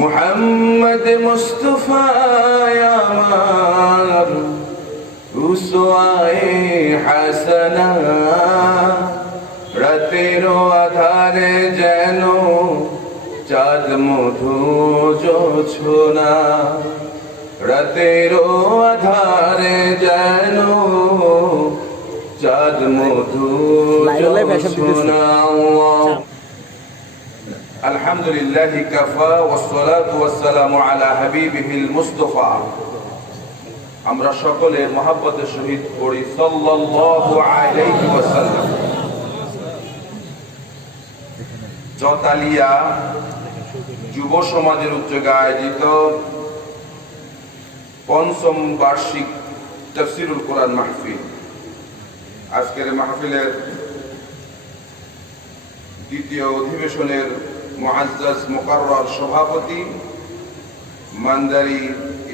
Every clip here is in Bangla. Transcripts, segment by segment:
মুহাম্মদ মুস্তাফা আমার উসওয়ায়ে হাসানা রাতের আধারে যেন চাঁদ মধু জোছনা রাতের আধারে যেন চাঁদ মধু জোছনা আলহামদুলিল্লাহি কাফা ওয়াসসালাতু ওয়াসসালামু আলা হাবিবিহিল মুস্তাফা। আমরা সকলে মহব্বতের সহিত পড়ি সাল্লাল্লাহু আলাইহি ওয়াসাল্লাম। জতালিয়া যুব সমাজের উদ্যোগে আয়োজিত পঞ্চম বার্ষিক তাফসীরুল কোরআন মাহফিল। আজকের মাহফিলের দ্বিতীয় অধিবেশনের মুআজ্জাজ মুকাররর সভাপতি মান্দারি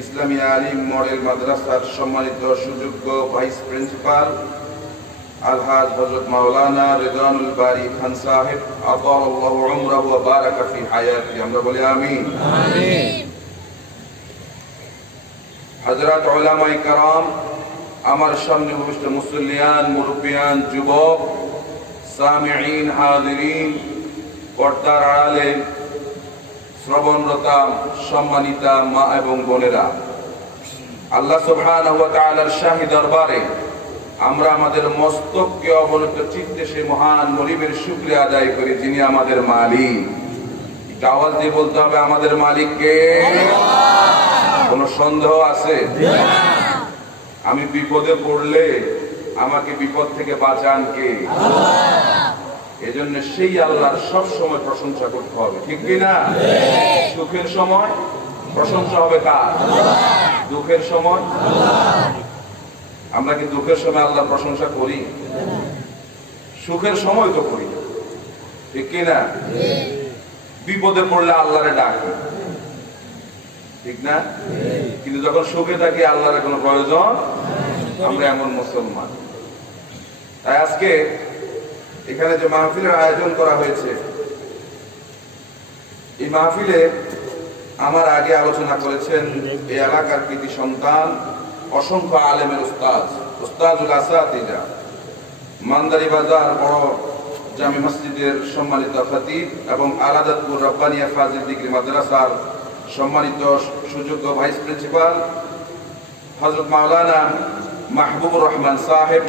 ইসলামিয়া আলিম মডেল মাদ্রাসার সম্মানিত সুযোগ্য ভাইস প্রিন্সিপাল আলহাজ হযরত মাওলানা রিদওয়ানুল বারী খান সাহেব আতাল্লাহু উমরাহু ওয়া বারাকা ফি হায়াতি। আমরা বলি আমিন। হযরত উলামায়ে কেরাম, আমার সামনে উপস্থিত মুসল্লিয়ান, মুরব্বিয়ান, যুবক, সামিঈন, হাজিরিন, পর্দার আড়ালে শ্রবণরতা সম্মানিতা মা এবং বোনেরা, আল্লাহ সুবহানাহু ওয়া তাআলার শাহী দরবারে আমরা আমাদের মস্তককে অবনত চিত্তে সেই মহান মনিবের শুকরিয়া আদায় করি যিনি আমাদের মালিক। একটা আওয়াজ দিয়ে বলতে হবে, আমাদের মালিক কে? কোনো সন্দেহ আছে? আমি বিপদে পড়লে আমাকে বিপদ থেকে বাঁচান কে? এজন্য সেই আল্লাহর সব সময় প্রশংসা করতে হবে, ঠিক কি না? সুখের সময় প্রশংসা হবে কার? দুঃখের সময়? আমরা কি দুঃখের সময় আল্লাহর প্রশংসা করি? সুখের সময় তো করি, ঠিক কি না? বিপদে পড়লে আল্লাহরে ডাকি, ঠিক না? কিন্তু যখন সুখে থাকি আল্লাহর কোনো প্রয়োজন, আমরা এমন মুসলমান। তাই আজকে এখানে যে মাহফিলের আয়োজন করা হয়েছে, এই মাহফিলে আমার আগে আলোচনা করেছেন এই এলাকার কৃতি সন্তান, অসংখ্য আলেমের উস্তাদুল আসাতিজা, মান্দারি বাজার বড় জামি মসজিদের সম্মানিত খতিব এবং আলাদাতপুর রব্বানিয়া ফাজিল ডিগ্রি মাদ্রাসার সম্মানিত সুযোগ্য ভাইস প্রিন্সিপাল হযরত মাওলানা মাহবুবুর রহমান সাহেব।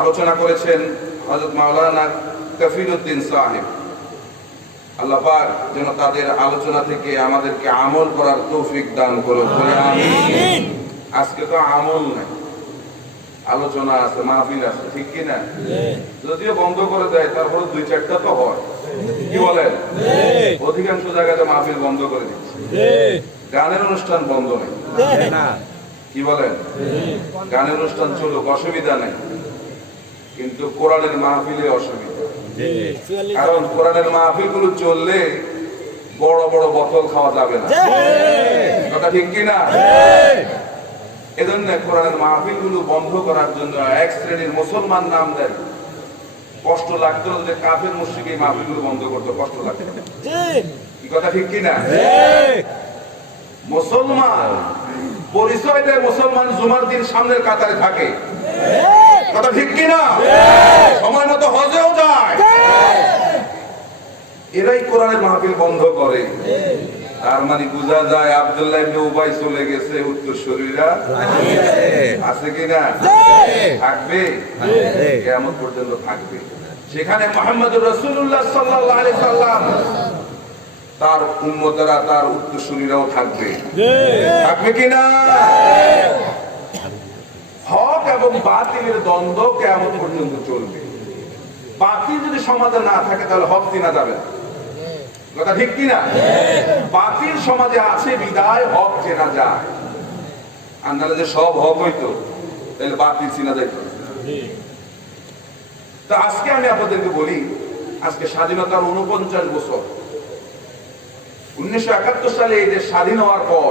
আলোচনা করেছেন হযরত মাওলানা কফিলউদ্দিন সাহেব। আল্লাহ পাক যেন তাদের আলোচনা থেকে আমাদেরকে আমল করার তৌফিক দান করুন, বলে আমিন। আজকে তো আমল নাই, আলোচনা আছে, মাহফিল আছে, ঠিক কি না? যদিও বন্ধ করে দেয় তারপরে দুই চারটা তো হয়, কি বলেন? অধিকাংশ জায়গাতে মাহফিল বন্ধ করে দিচ্ছে, গানের অনুষ্ঠান বন্ধ নেই, কি বলেন? গানের অনুষ্ঠান চলুক, অসুবিধা নেই, কিন্তু কোরআনের মাহফিলে অসুবিধা। কারণ কোরআনের মাহফিল গুলো চললে বড় বড় বোতল খাওয়া যাবে না, কথা ঠিক কিনা? এজন্য কোরআনের মাহফিল গুলো বন্ধ করার জন্য এক শ্রেণীর মুসলমান নাম দেয়। কষ্ট লাগতো যে কাফের মুশরিক এই মাহফিল গুলো বন্ধ করতে, কষ্ট লাগতো, কি কথা ঠিক কিনা? মুসলমান পরিচয় দেয়, মুসলমান জুমার দিন সামনের কাতারে থাকে, কথা ঠিক কিনা? সময় মতো হজেও যায়, এরাই কোরআনের মাহফিল বন্ধ করে। তার মানে বোঝা যায় আব্দুল্লাহ ইবনে উবাই চলে গেছে, উত্তরসূরিরা আছে কিনা? থাকবে, কিয়ামত পর্যন্ত থাকবে। সেখানে মুহাম্মদুর রাসূলুল্লাহ সাল্লাল্লাহু আলাইহি সাল্লাম, তার উম্মতেরা, তার উত্তরসূরিরাও থাকবে, থাকবে কিনা? হক এবং বাতিলের দ্বন্দ্ব কিয়ামত পর্যন্ত চলবে। বাতিল যদি সমাজে না থাকে তাহলে হক চিনা যাবে না, কথা ঠিক কিনা? বাতিল সমাজে আছে বিদায় হক চেনা যায়। আন্দালে যে সব হক হইতো তাহলে বাতিল চিনা যাইতো। তো আজকে আমি আপনাদেরকে বলি, আজকে স্বাধীনতার 49 বছর। 1971 সালে এই দেশ স্বাধীন হওয়ার পর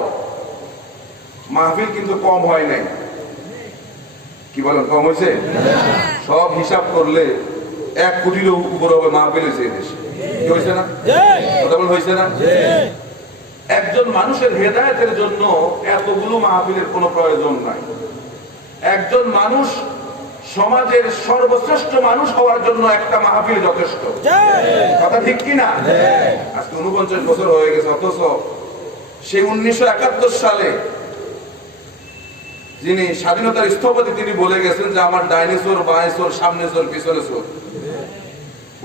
মাহফিল কিন্তু কম হয় নাই। কি বলেন, কম হয়েছে? সব হিসাব করলে 1 কোটির উপরে হবে মাহফিল হয়েছে এদেশে। কি হয়েছে না? কথা বল, হয়েছে না? একজন মানুষের হেদায়েতের জন্য এতগুলো মাহফিলের কোনো প্রয়োজন নাই। একজন মানুষ সমাজের সর্বশ্রেষ্ঠ মানুষ হওয়ার জন্য একটা মাহফিল যথেষ্ট। কথা ঠিক কি না? আজকে 49 বছর হয়ে গেছে, অথচ সেই 1971 সালে যিনি স্বাধীনতার স্থপতি তিনি বলে গেছেন যে আমার ডাইনে চোর, বাঁয়ে চোর, সামনে চোর, পিছনে চোর।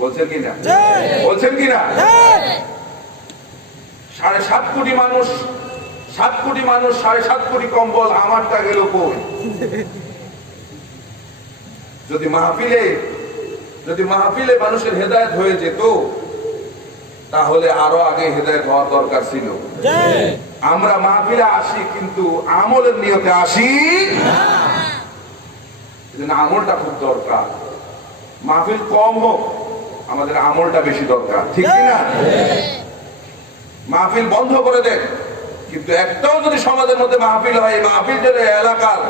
বলছেন কিনা? বলছেন কিনা? 7.5 কোটি মানুষ, 7 কোটি মানুষ, 7.5 কোটি কম্বল, আমারটা গেল কই? যদি মাহফিলে মানুষের হেদায়েত হয়ে যেত তাহলে আরো আগে হেদায়েত হওয়ার দরকার ছিল। আমরা মাহফিলে আসি কিন্তু আমলের নিয়তে আসি না। আমলটা খুব দরকার। মাহফিল কম হোক, আমাদের আমলটা বেশি দরকার। ঠিক কিনা? মাহফিল বন্ধ করে দেন, কিন্তু একটাও যদি সমাজের মধ্যে মাহফিল হয়, মাহফিল যেন এলাকার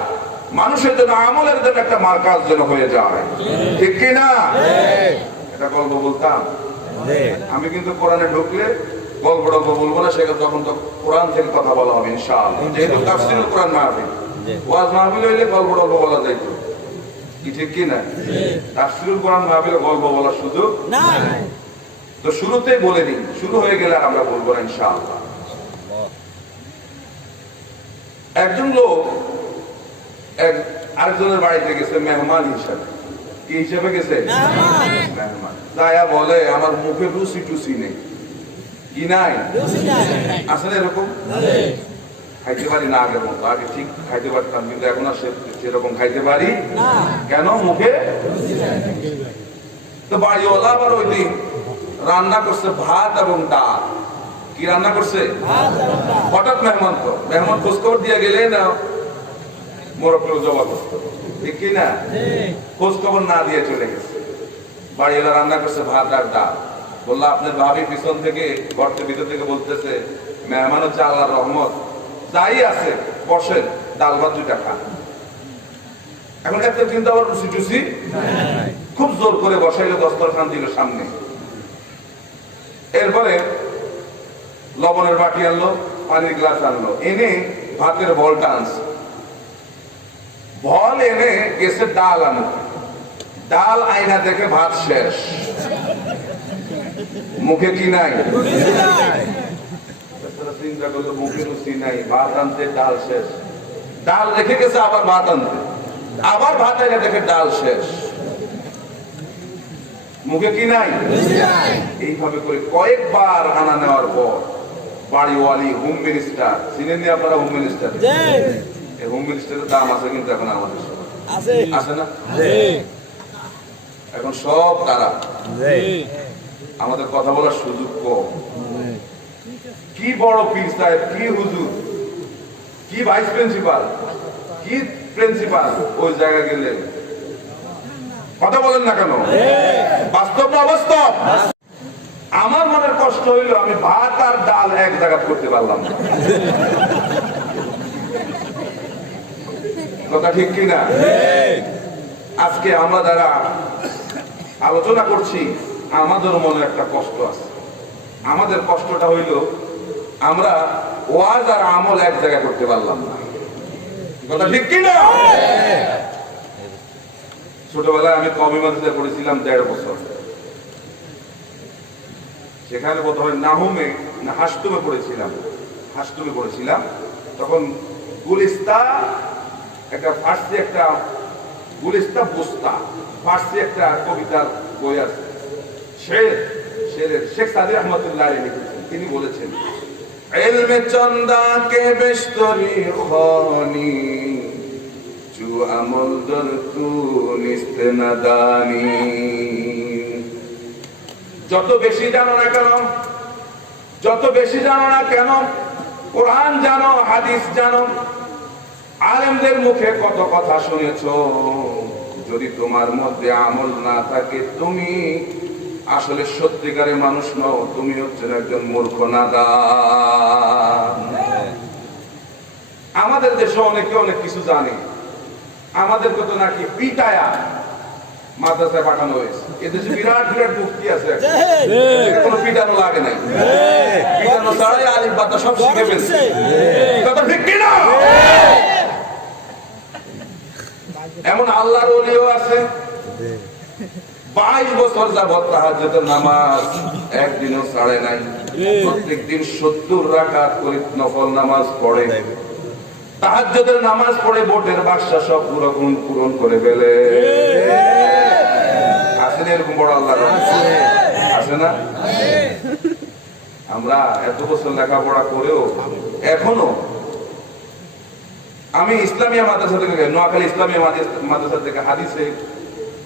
মানুষের জন্য, আমলের জন্য একটা মার্কাজ যেন হয়ে যায়। ঠিক কিনা? এটা গল্প বলতাম আমি, কিন্তু কোরআনে ঢুকলে গল্প টল্প বলবো না। সেখানে তখন তো কোরআন থেকে কথা বলা হবে ইনশাআল্লাহ। যেহেতু তাফসীরুল কোরআন মাহফিল, ওয়াজ মাহফিল হইলে গল্প টল্প বলা যাইত। কি ঠিক কি না? তাফসীরুল কোরআন মাহফিলে গল্প বলার সুযোগ নাই। তো শুরুতেই বলে দিই, শুরু হয়ে গেলে আমরা বলবো না ইনশাআল্লাহ। একজন লোক আরেকজনের বাড়িতে গেছে মেহমান হিসাবে। কি হিসাবে গেছে? মেহমান। তাইয়া বলে আমার মুখে রুচি টুচি নেই। কি নাই? আছে না এরকম? খাইতে পারি না আগের মতো। আগে ঠিক খাইতে পারতাম, কিন্তু এখন আর সেরকম খাইতে পারি না। কেন? মুখে। তো বাড়িওয়ালা আবার ওই দিন রান্না করছে ভাত এবং ডাল। কি রান্না করছে? হঠাৎ মেহমান খোঁজখবর দিয়ে গেলে না মোরগ জবা করতো। ঠিক কি না? খোঁজখবর না দিয়ে চলে গেছে। বাড়িওয়ালা রান্না করছে ভাত আর ডাল। বললো আপনার ভাবি পিছন থেকে, গর্তের ভিতর থেকে বলতেছে মেহমান হচ্ছে আল্লাহর রহমত, যাই আছে বসেন, ডাল ভাত 2টা খান। এখন এত কিন্তু আবার রুচি টুচি খুব জোর করে বসাইলো, দস্তরখান দিল সামনে। এরপরে লবণের বাটি আনলো, পানির গ্লাস আনলো, এনে ভাতের বলটা আনছে। বল এনে গেছে ডাল আনতে। ডাল আইনা দেখে ভাত শেষ, মুখে কি নাই? চিন্তা করলো মুখে রুচি নাই, ভাত আনতে ডাল শেষ। ডাল রেখে গেছে আবার ভাত আনতে, আবার ভাত আইনা দেখে ডাল শেষ, মুখে কি নাই? এইভাবে করে কয়েকবার আনা নেওয়ার পর বাড়িওয়ালি হোম মিনিস্টার, চিনেন আপনারা হোম মিনিস্টার? এই হোম মিনিস্টারের দাম আছে কিন্তু এখন আমাদের আছে না? এখন সব তারা, আমাদের কথা বলার সুযোগ কম। কি বড় পীর সাহেব, কি হুজুর, কি ভাইস প্রিন্সিপাল, কি প্রিন্সিপাল, ওই জায়গায় গেলে কথা বলেন না কেন? বাস্তব না অবাস্তব? আমার মনের কষ্ট হইল আমি ভাত আর ডাল এক জায়গা করতে পারলাম না। কথা ঠিক কিনা? আজকে আমরা যারা আলোচনা করছি আমাদের মনে একটা কষ্ট আছে। আমাদের কষ্টটা হইল আমরা ওয়াজ আর আমল এক জায়গা করতে পারলাম না। কথা ঠিক কিনা? ছোটবেলায় আমি কওমি মাদ্রাসায় পড়েছিলাম 1.5 বছর। সেখানে প্রথমে নাহুমে না হাসতুমে পড়েছিলাম। তখন গুলিস্তা একটা ফার্সি, একটা গুলিস্তা বুস্তা ফার্সি একটা কবিতার বই আছে। শেখ সাদি রহমতুল্লাহ লিখেছেন। তিনি বলেছেন ইলমে চন্দা কে বেশতরি খানি চু আমল দর তু নিস্তে নাদানি। যত বেশি জানো না কেন, কোরআন জানো, হাদিস জানো, আলেমদের মুখে কত কথা শুনেছো, যদি তোমার মধ্যে আমল না থাকে তুমি আসলে সত্যিকারের মানুষ নও, তুমি হচ্ছে একজন মূর্খ নাদান। আমাদের দেশে অনেকে অনেক কিছু জানে, আমাদেরকে তো নাকি পিটায়া মাদ্রাসায় পাঠানো হয়েছে। এদেশে বিরাট বিরাট মুফতি আছে, কোনো পিটানো লাগে নাই, পিটানো ছাড়াই আলিফ বাতা সব শিখে ফেলছে। কথা ঠিক কিনা? এমন আল্লাহর ওলিও আছে 22 বছর যাবত তাহাজ্জুদের নামাজ একদিনও ছাড়ে নাই, প্রত্যেকদিন 70 রাকাত করে নফল নামাজ পড়ে, তাহাজ্জুদের নামাজ পড়ে ভোটের বাক্সা সব পূরণ করে ফেলে। আছে না এরকম বড় আল্লাহর আছে না? আমরা এত বছর লেখাপড়া করেও এখনো, আমি ইসলামিয়া মাদ্রাসা থেকে, নোয়াখালী ইসলামিয়া মাদ্রাসা থেকে হাদিসে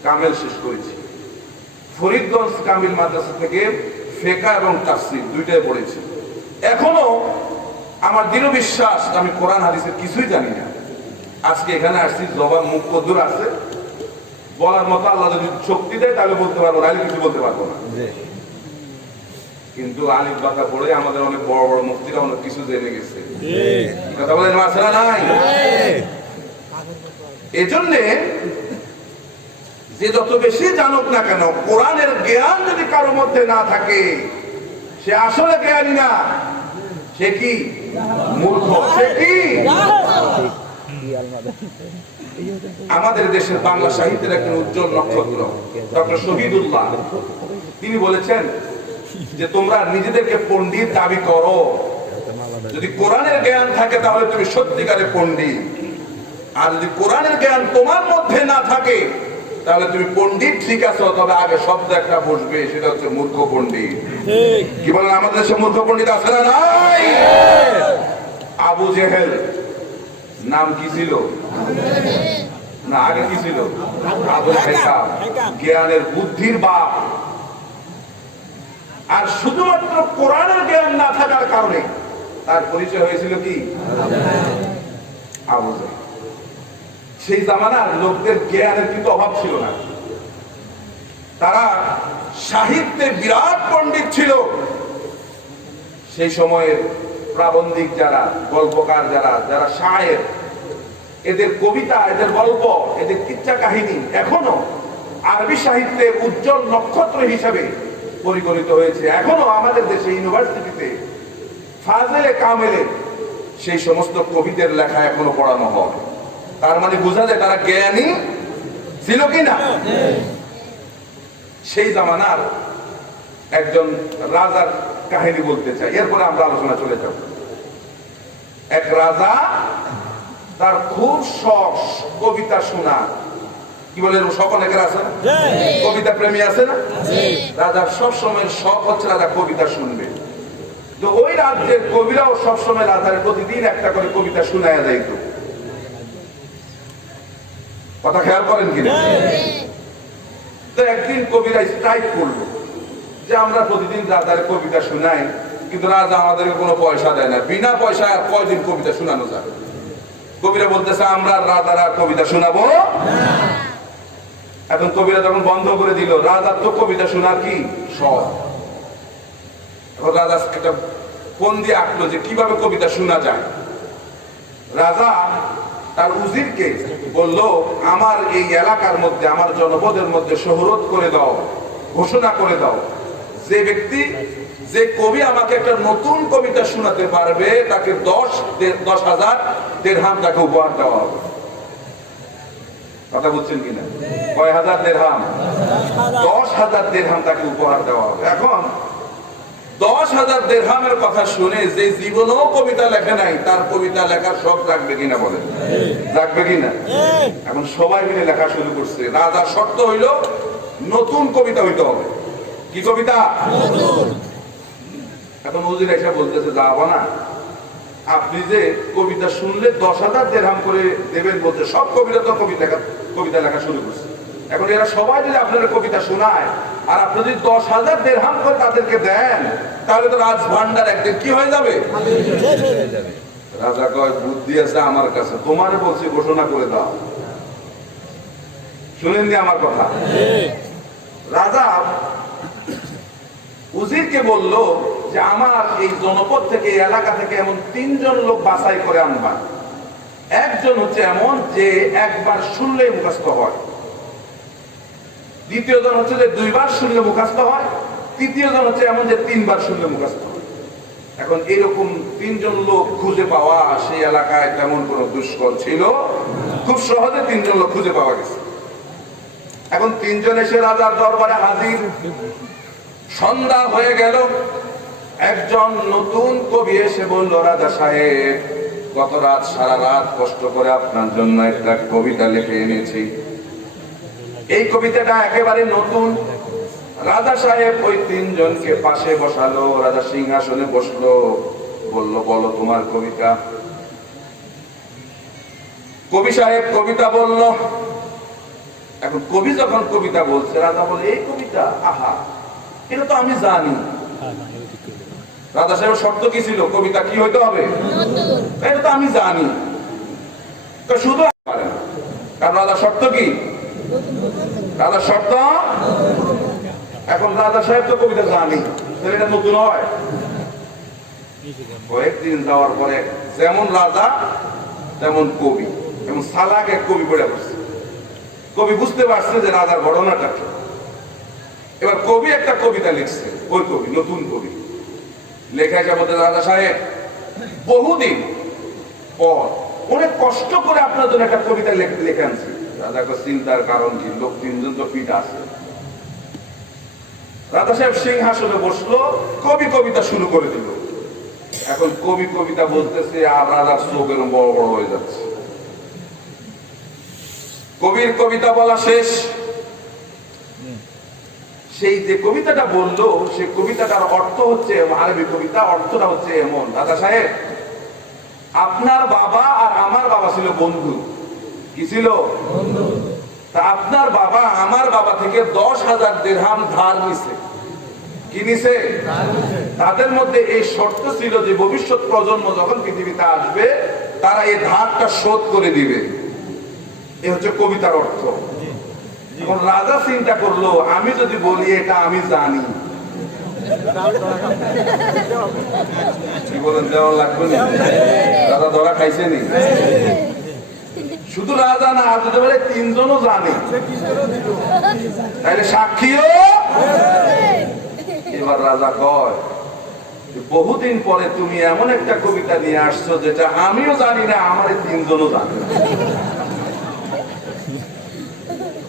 কামেল শেষ করেছি, ফরিদগঞ্জ কামিল মাদ্রাসা থেকে ফিকহ এবং তাফসীর দুইটাই পড়েছি। এখনো আমার দৃঢ় বিশ্বাস আমি কোরআন হাদিসের কিছুই জানি না। আজকে এখানে আসছি, জবান মুখ কদ্দুর আছে, বলার মতো আল্লাহ যদি শক্তি দেয় তাহলে বলতে পারবো, নাহলে কিছু বলতে পারবো না। কিন্তু আলিফ বাতা পড়ে আমাদের অনেক বড় বড় মুফতিরা অনেক কিছু জেনে গেছে। কথা বলেন মাসলা নাই? এজন্যে যে যত বেশি জানুক না কেন, কোরআনের জ্ঞান যদি কারো মধ্যে না থাকে সে আসলে জ্ঞানী না, সে কি মূর্খ, সে কি। আমাদের দেশের বাংলা সাহিত্যের একজন উজ্জ্বল নক্ষত্র ডক্টর শহীদুল্লাহ, তিনি বলেছেন যে তোমরা নিজেদেরকে পণ্ডিত দাবি করো, যদি কোরআনের জ্ঞান থাকে তাহলে তুমি সত্যিকারের পণ্ডিত, আর যদি কোরআনের জ্ঞান তোমার মধ্যে না থাকে তাহলে তুমি পণ্ডিত ঠিক আছো, তবে আগে শব্দ একটা বসবে, সেটা হচ্ছে মূর্খ পণ্ডিত। কি বলেন আমাদের দেশে মূর্খ পণ্ডিত আছে না নাই? আবু জেহেল নাম কি ছিল না, আগে কি ছিল? আবুল হেকাম, জ্ঞানের বুদ্ধির বাপ। আর শুধুমাত্র কোরআনের জ্ঞান না থাকার কারণে তার পরিচয় হয়েছিল কি আবু জেহেল। সেই জামানার লোকদের জ্ঞানের কিন্তু অভাব ছিল না, তারা সাহিত্যে বিরাট পণ্ডিত ছিল। সেই সময়ের প্রাবন্ধিক যারা, গল্পকার যারা, যারা শায়ের, এদের কবিতা, এদের গল্প, এদের কিচ্ছা কাহিনী এখনো আরবি সাহিত্যে উজ্জ্বল নক্ষত্র হিসাবে পরিগণিত হয়েছে। এখনো আমাদের দেশে ইউনিভার্সিটিতে ফাজেলে কামেলে সেই সমস্ত কবিদের লেখা এখনো পড়ানো হয়। তার মানে বোঝা যায় তারা জ্ঞানী ছিল কিনা। সেই জামানার একজন রাজার কাহিনী বলতে চাই, এরপরে আমরা আলোচনা চলে যাব। এক রাজা, তার খুব শখ কবিতা শোনা। কি বলে শখ অনেকের আছে না? কবিতা প্রেমী আছে না? রাজার সবসময় শখ হচ্ছে রাজা কবিতা শুনবে। তো ওই রাজ্যের কবিরাও সবসময় রাজার প্রতিদিন একটা করে কবিতা শুনাইয়া যাইত। কথা খেয়াল করেন কিনা? তো একদিন কবিরা স্ট্রাইক করলো যে আমরা প্রতিদিন রাজার কবিতা শুনাই, কিন্তু রাজা আমাদেরকে কোনো পয়সা দেয় না, বিনা পয়সায় আর কয়দিন কবিতা শোনানো যাবে? কবিরা বলতেছে আমরা রাজার আর কবিতা শোনাবো। এখন কবিরা যখন বন্ধ করে দিল, রাজার তো কবিতা শোনার কি শখ। এখন রাজা একটা ফোন দিয়ে আঁকলো যে কিভাবে কবিতা শোনা যায়। রাজা তার উজিরকে বলল, আমার এই এলাকার মধ্যে, আমার জনপদের মধ্যে শহরত করে দাও, ঘোষণা করে দাও, যে ব্যক্তি, যে কবি আমাকে একটা নতুন কবিতা শোনাতে পারবে তাকে 10,000 দিরহাম তাকে উপহার দেওয়া হবে। কথা বলছেন কিনা? কয় হাজার দিরহাম? 10,000 দিরহাম তাকে উপহার দেওয়া হবে। এখন 10,000 দিরহামের কথা শুনে যে জীবনেও কবিতা লেখে নাই, তার কবিতা লেখার শখ রাখবে কিনা বলেন? রাখবে কিনা? এখন সবাই মিলে লেখা শুরু করছে। রাজার শর্ত হইল নতুন কবিতা হইতে হবে। কি কবিতা? এখন উজির এসে বলতেছে, যাবো না, আপনি যে কবিতা শুনলে 10,000 দিরহাম করে দেবেন বলতে, সব কবিতা তো কবিতা লেখা শুরু করছে। এখন এরা সবাই যদি আপনার কবিতা শোনায় আর আপনি যদি 10,000 দিরহাম করে তাদেরকে দেন, তাহলে তো রাজ ভান্ডার একদিন কি হয়ে যাবে? রাজা কয়, বুদ্ধি আছে আমার কাছে, তোমার বলছি ঘোষণা করে দাও। শুনেন নি আমার কথা? রাজা উজিরকে বলল যে আমার এই জনপদ থেকে, এই এলাকা থেকে এমন 3 জন লোক বাছাই করে আনবা, একজন হচ্ছে এমন যে একবার শুনলেই মুখস্থ হয়, দ্বিতীয় জন হচ্ছে যে দুইবার শুনলে মুখস্থ হয়, তৃতীয় জন হচ্ছে এমন যে তিনবার শুনলে মুখস্থ হয়। এখন এরকম তিনজন লোক খুঁজে পাওয়া সেই এলাকায় তেমন কোনো দুষ্কর ছিল, খুব সহজে তিনজন লোক খুঁজে পাওয়া গেছে। এখন তিনজন এসে রাজার দরবারে হাজির। সন্ধ্যা হয়ে গেল, একজন নতুন কবি এসে বলল, রাজা সাহেব, গত রাত সারা রাত কষ্ট করে আপনার জন্য একটা কবিতা লিখে এনেছি। এই কবিতাটা একেবারে নতুন। রাজা সাহেব ওই তিনজনকে পাশে বসালো, রাজা সিংহাসনে বসলো, বলল, বলো তোমার কবিতা। কবি সাহেব কবিতা বলল। এখন কবি যখন কবিতা বলছে, রাজা বলে, এই কবিতা, আহা, এটা তো আমি জানি। রাজা সাহেব শর্ত কি ছিল? কবিতা কি হইতে হবে? এটা তো আমি জানি। তো শুধু পারে না, কারণ রাজা শর্ত কি? রাজা শর্ত। এখন রাজা সাহেব তো কবিতা জানি, তাহলে এটা নতুন হয়? কয়েকদিন যাওয়ার পরে যেমন রাজা তেমন কবি, এবং সালাক এক কবি পড়ে বসছে। কবি বুঝতে পারছে যে রাজার ঘটনাটা কি। এবার কবি একটা কবিতা লিখছে, ওই কবি নতুন কবি লেখার মধ্যে, রাজা সাহেব বহুদিন পর অনেক কষ্ট করে আপনার জন্য একটা কবিতা লিখে আনছি। রাজাকে চিন্তার কারণ কি? লোক তিনজন তো ফিট আছে। রাজা সাহেব সিংহাসনে বসলো, কবি কবিতা শুরু করে দিল। এখন কবি কবিতা বলতেছে, আর রাজার চোখ এরকম বড় বড় হয়ে যাচ্ছে। কবির কবিতা বলা শেষ। সেই যে কবিতাটা বললো, সেই কবিতাটার অর্থ হচ্ছে, আরবি কবিতা, অর্থটা হচ্ছে এমন, রাজা সাহেব, আপনার বাবা আর আমার বাবা ছিল বন্ধু। কি ছিল? তা আপনার বাবা আমার বাবা থেকে 10,000 দিরহাম ধার নিছে। কি নিছে? তাদের মধ্যে এই শর্ত ছিল যে ভবিষ্যৎ প্রজন্ম যখন পৃথিবীতে আসবে, তারা এই ধারটা শোধ করে দিবে। এ হচ্ছে কবিতার অর্থ। এখন রাজা চিন্তা করলো, আমি যদি বলি এটা আমি জানি, কি বলেন, দেওয়া লাগবে না? রাজা ধরা খাইছে নি? শুধু রাজা না, যদি বলে তিনজনও জানে, তাহলে সাক্ষীও। এবার রাজা কয়, বহুদিন পরে তুমি এমন একটা কবিতা নিয়ে আসছো যেটা আমিও জানি না, আমার তিনজনও জানে।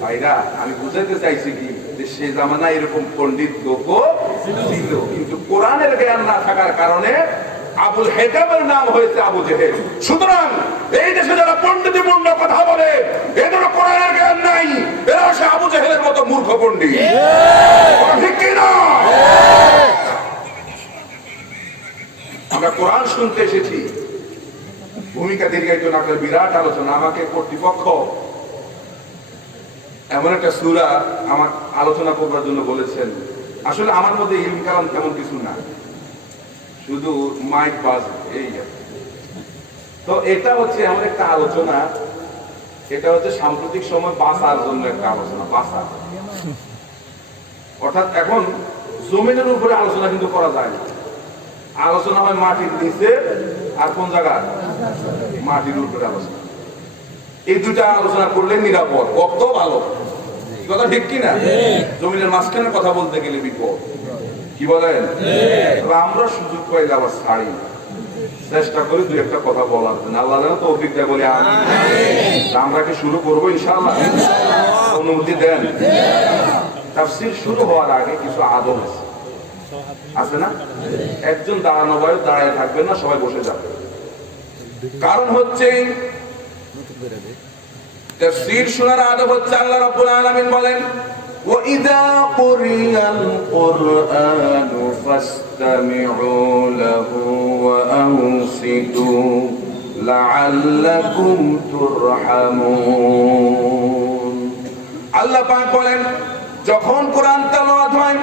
ভাইরা, আমি বুঝাতে চাইছি কি, যে সে জামানা এরকম পণ্ডিত লোক ছিল, কিন্তু কোরআনের জ্ঞান না থাকার কারণে আবুল হেকামের নাম হয়েছে আবু জেহেল। সুতরাং এই দেশে যারা পণ্ডিতিপূর্ণ কথা বলে, এদের কোরআনের জ্ঞান নাই, এরা সে আবু জেহেলের মতো মূর্খ পণ্ডিত। ঠিক কিনা? আমরা কোরআন শুনতে এসেছি, ভূমিকা দীর্ঘায়িত না করে বিরাট আলোচনা। আমাকে কর্তৃপক্ষ এমন একটা সূরা আমার আলোচনা করবার জন্য বলেছেন। আসলে আমার মধ্যে ইলম কালাম তেমন কিছু না, শুধু মাইক বাজ, এই। তো এটা হচ্ছে এমন একটা আলোচনা, এটা হচ্ছে সাম্প্রতিক সময় বাঁচার জন্য একটা আলোচনা, বাঁচা। অর্থাৎ এখন জমিনের উপরে আলোচনা কিন্তু করা যায় না, আলোচনা হয় মাটির নিচে আর কোন জায়গা, মাটির উপরে আলোচনা। এই দুটা আলোচনা করলে নিরাপদ, বক্ত ভালো। কথা ঠিক কিনা? জমিনের মাঝখানে কথা বলতে গেলে বিপদ। কি বলেন? আমরা সুযোগ পাইলে আবার ছাড়ি, চেষ্টা করি দুই একটা কথা বলার জন্য। আল্লাহ যেন তো অভিজ্ঞতা বলে আমরা কি শুরু করবো ইনশাআল্লাহ? অনুমতি দেন। তাফসীর শুরু হওয়ার আগে কিছু আদব আছে না? একজন দাঁড়ানো বয়স দাঁড়ায় থাকবেন না, সবাই বসে যাবে। কারণ হচ্ছে তাফসীর শোনার আদব হচ্ছে, আল্লাহ রাব্বুল আলামিন বলেন, وَإِذَا قُرِئَ الْقُرْآنُ فَاسْتَمِعُوا لَهُ وَأَنصِتُوا لَعَلَّكُمْ تُرْحَمُونَ। আল্লাহ পাক বলেন, যখন কোরআন তেলাওয়াত হয়,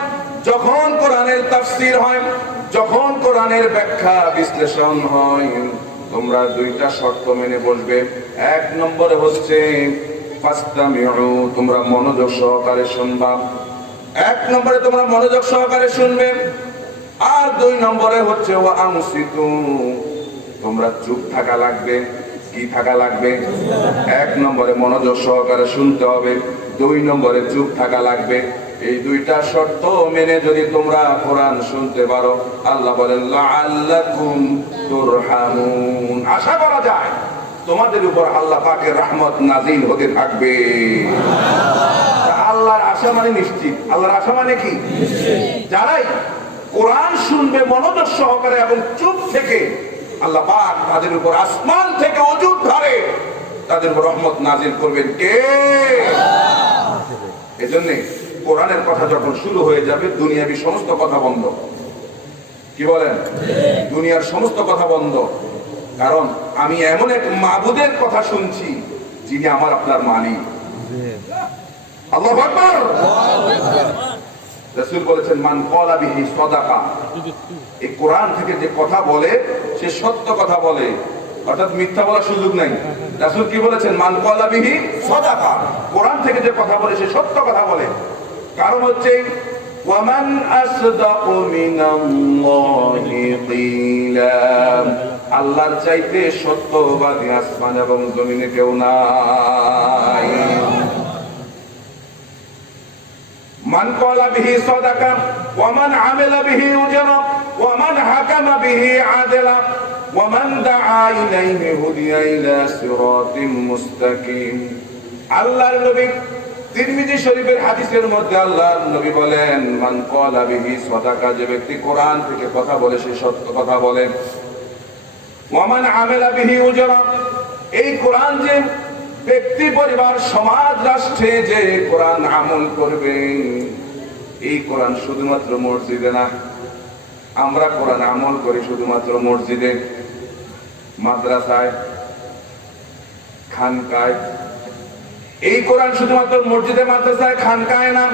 যখন কোরআনের তাফসীর হয়, যখন কোরআনের ব্যাখ্যা বিশ্লেষণ হয়, তোমরা দুইটা শর্ত মেনে বসবে। এক নম্বরে হচ্ছে ফাস্তামিউ, তোমরা মনোযোগ সহকারে শুনবা। এক নম্বরে তোমরা মনোযোগ সহকারে শুনবে। আর দুই নম্বরে হচ্ছে ওয়া আনসিতু, তোমরা চুপ থাকা লাগবে। কি থাকা লাগবে? 1 নম্বরে মনোযোগ সহকারে শুনতে হবে, 2 নম্বরে চুপ থাকা লাগবে। এই 2টা শর্ত মেনে যদি তোমরা কোরআন শুনতে পারো, আল্লাহ বলেন লাআল্লাকুম তুরহামুন, আশা করা যায় তোমাদের উপর আল্লাহ পাকের রহমত নাজিল হতে থাকবে। আল্লাহর আশা মানে নিশ্চিত। আল্লাহর আশা মানে কি? যারাই কোরআন শুনবে মনোযোগ সহকারে এবং চুপ থেকে, আল্লাহ পাক তাদের উপর আসমান থেকে অযুত ধারে তাদের উপর রহমত নাজিল করবেন। কে? এজন্য কোরআনের কথা যখন শুরু হয়ে যাবে, দুনিয়াবি সমস্ত কথা বন্ধ। কি বলেন? দুনিয়ার সমস্ত কথা বন্ধ। কারণ আমি এমন এক মাবুদের কথা শুনছি যিনি আমার আপনার মালিক। আল্লাহু আকবার। রাসূল বলেছেন মান ক্বালা বিহি সাদাকা, এই কোরআন থেকে যে কথা বলে সে সত্য কথা বলে, অর্থাৎ মিথ্যা বলার সুযোগ নাই। রাসূল কি বলেছেন? মান ক্বালা বিহি সাদাকা, কোরআন থেকে যে কথা বলে সে সত্য কথা বলে। কারণ হচ্ছে ওয়ামান আসদাকু মিনাল্লাহি কিলা, আল্লাহর চাইতে সত্যবাদী আসমান এবং জমিনে কেউ নাই। মান ক্বালা বিহি সাদাকা ওয়া মান আমিলা বিহি উজরা ওয়া মান হাকামা বিহি আদলা ওয়া মান দাআ ইলাইহি হুদিয়া ইলা সিরাতিম মুস্তাকিম। আল্লাহর নবী তিরমিজি শরীফের হাদিসের মধ্যে আল্লাহর নবী বলেন মান ক্বালা বিহি সাদাকা, যে ব্যক্তি কোরআন থেকে কথা বলে সে সত্য কথা বলে। ওয়া মান আমিলা বিহি উজরা, এই কোরআন যে ব্যক্তি পরিবার সমাজ রাষ্ট্রে যে কোরআন আমল করবে, এই কোরআন শুধুমাত্র মসজিদে না, আমরা কোরআন আমল করি শুধুমাত্র মসজিদে, মাদ্রাসায়, খানকায়। এই কোরআন শুধুমাত্র মসজিদে মাদ্রাসায় খানকায় না,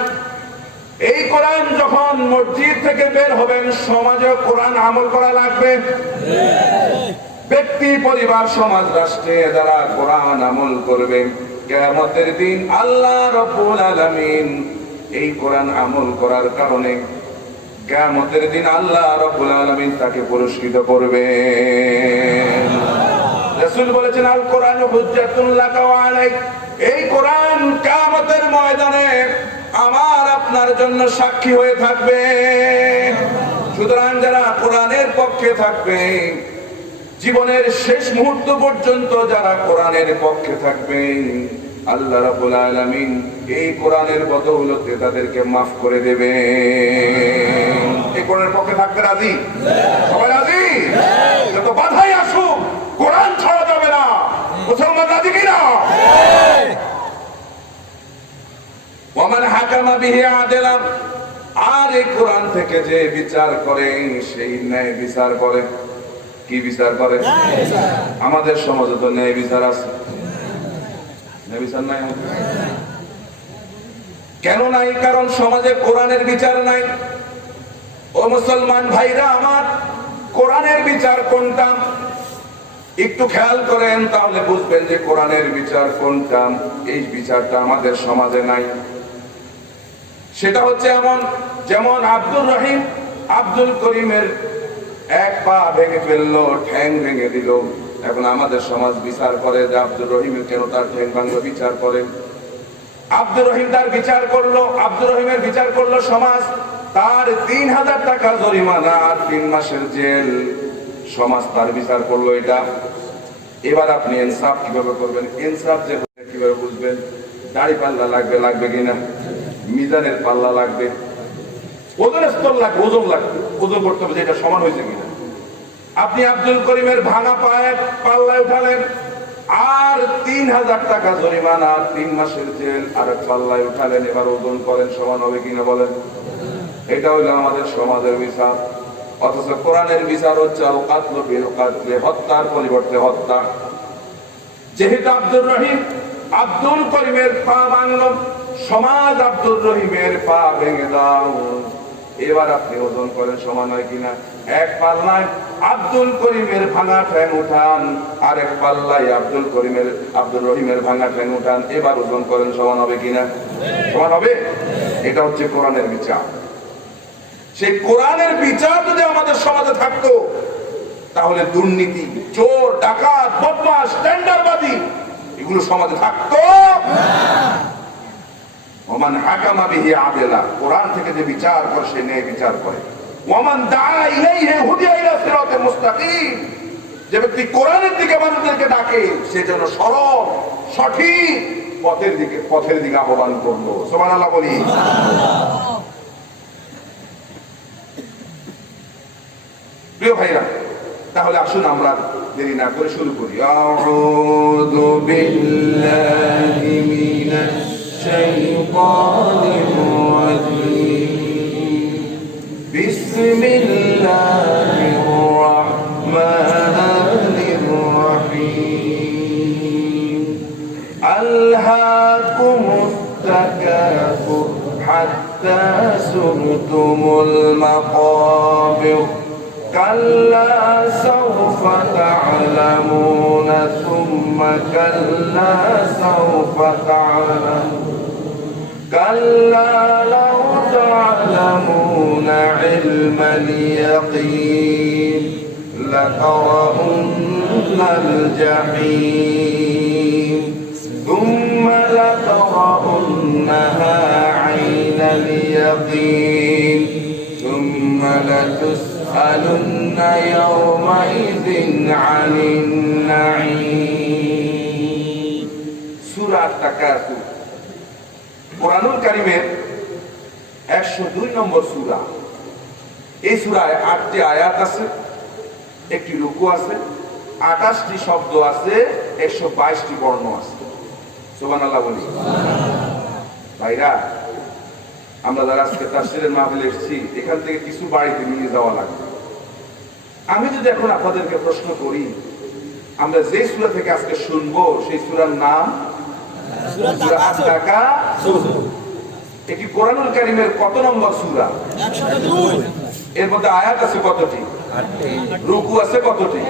এই কোরআন যখন মসজিদ থেকে বের হবেন সমাজে কোরআন আমল করা লাগবে। ব্যক্তি পরিবার সমাজ রাষ্ট্রে যারা কোরআন আমল করবে, কিয়ামতের দিন আল্লাহ রাব্বুল আলামিন এই কোরআন আমল করার কারণে কিয়ামতের দিন আল্লাহ রাব্বুল আলামিন তাকে পুরস্কৃত করবেন। রাসূল বলেছেন আল কোরআন হুজ্জাতুল লাকা ওয়া আলাইক, এই কোরআন কিয়ামতের ময়দানে আমার আপনার জন্য সাক্ষী হয়ে থাকবে। সুতরাং যারা কোরআনের পক্ষে থাকবে, জীবনের শেষ মুহূর্ত পর্যন্ত যারা কোরআনের পক্ষে থাকবে, আল্লাহ রাব্বুল আলামিন এই কোরআনের বদৌলতে তাদেরকে মাফ করে দেবে। এই কোরআনের পক্ষে থাকতে রাজি? সবাই রাজি? যত বাধাই আসুক কোরআন ছাড়া যাবে না। মুসলমান রাজি কিনা? ওয়ামান হাকামা বিহি আদলা, আর এই কোরআন থেকে যে বিচার করে সেই ন্যায় বিচার করে। কি বিচার করে? আমাদের সমাজে তো ন্যায় বিচার আছে, ন্যায় বিচার নাই। কেন নাই? কারণ সমাজে কোরআনের বিচার নাই। ও মুসলমান ভাইরা আমার, কোরআনের বিচার কোনটা একটু খেয়াল করেন, তাহলে বুঝবেন যে কোরআনের বিচার কোনটা। এই বিচারটা আমাদের সমাজে নাই। সেটা হচ্ছে এমন, যেমন আব্দুর রহিম আব্দুল করিমের এক পা ভেঙে ফেললো, ঠ্যাং ভেঙে দিল। এখন আমাদের সমাজ বিচার করে যে আব্দুর রহিমের কেন তার ঠ্যাং ভাঙলো, বিচার করে। আব্দুর রহিম তার বিচার করলো, আব্দুর রহিমের বিচার করলো সমাজ, তার 3000 টাকা জরিমানা আর 3 মাসের জেল। সমাজ তার বিচার করলো এটা। এবার আপনি ইনসাফ কিভাবে করবেন? ইনসাফ যে কিভাবে বুঝবেন? দাড়ি পাল্লা লাগবে, লাগবে কিনা? মিজানের পাল্লা লাগবে, ওজনের স্তর লাগবে, ওজন লাগবে, ওজন করতে হবে যে এটা সমান হয়েছে কিনা। আপনি আব্দুল করিমের ভাঙা পায়ে পাল্লায় উঠালেন, আর 3000 টাকা জরিমানা, 3 মাসের জেল, আর পাল্লায় উঠালেন। এবার ওজন করেন সমান হবে কিনা বলেন? এটা হলো আমাদের সমাজের বিচার। অথচ কোরআনের বিচার হচ্ছে আল কাতলু বিল কাতলি, হত্যার পরিবর্তে হত্যা। যেহেতু আব্দুর রহিম আব্দুল করিমের পা ভাঙল, সমাজ আব্দুর রহিমের পা ভেঙে দাও। এবার আপনি ওজন করেন সমান হয় কিনা। এক পাল্লায় আব্দুল করিমের ভাঙা ঠ্যাং উঠান, আর এক পাল্লায় আব্দুল রহিমের ভাঙা ঠ্যাং উঠান। এবার ওজন করেন সমান হবে কিনা? সমান হবে। এটা হচ্ছে কোরআনের বিচার। সেই কোরআনের বিচার যদি আমাদের সমাজে থাকতো, তাহলে দুর্নীতি, চোর, ডাকাত, বদমাশ, টেন্ডার এগুলো সমাজে থাকতো? ওমান হাকামা বিহি আদেলা, কোরআন থেকে যে বিচার করে সে ন্যায় বিচার করে। ওমান দাআ ইলাইহি হুদিয়া ইলা সিরাতিল মুস্তাকিম, যে ব্যক্তি কোরআনের দিকে মানুষদেরকে ডাকে সে যেন সরল সঠিক পথের দিকে আহ্বান করলো। সুবহানাল্লাহ বলি। প্রিয় ভাইরা, তাহলে আসুন আমরা দেরি না করে শুরু করি। আউযু বিল্লাহি মিনাশ শাইতানির রাজীম। বিসমিল্লাহির রাহমানির রাহিম। আলহাকুমুত তাকাসুর হাত্তা যুরতুমুল মাকাবির كلا سوف تعلمون ثم كلا سوف تعلمون كلا لو تعلمون علم اليقين لترون الجحيم ثم لترونها عين اليقين ثم لتسألن يومئذ عن النعيم। সূরা আত-তাকাসুর কোরআনুল কারীমের 102 নম্বর সূরা। এই সূরায় 8টি আয়াত আছে, একটি রুকু আছে, 28টি শব্দ আছে, 122টি বর্ণ আছে। সুবহানাল্লাহ বলি। ভাইরা, আমরা যারা আজকে তাফসীরের মাহফিলে এসেছি, এখান থেকে কিছু বাড়িতে নিয়ে যাওয়া লাগবে। আমি যদি এখন আপনাদেরকে প্রশ্ন করি, আমরা যে সূরা থেকে আজকে শুনবো সেই সূরার নাম সূরা আত-তাকাসুর। এটি কোরআনুল কারীমের কত নম্বর সূরা? 102। এর মধ্যে আয়াত আছে কতটি? 8টি। রুকু আছে কতটি?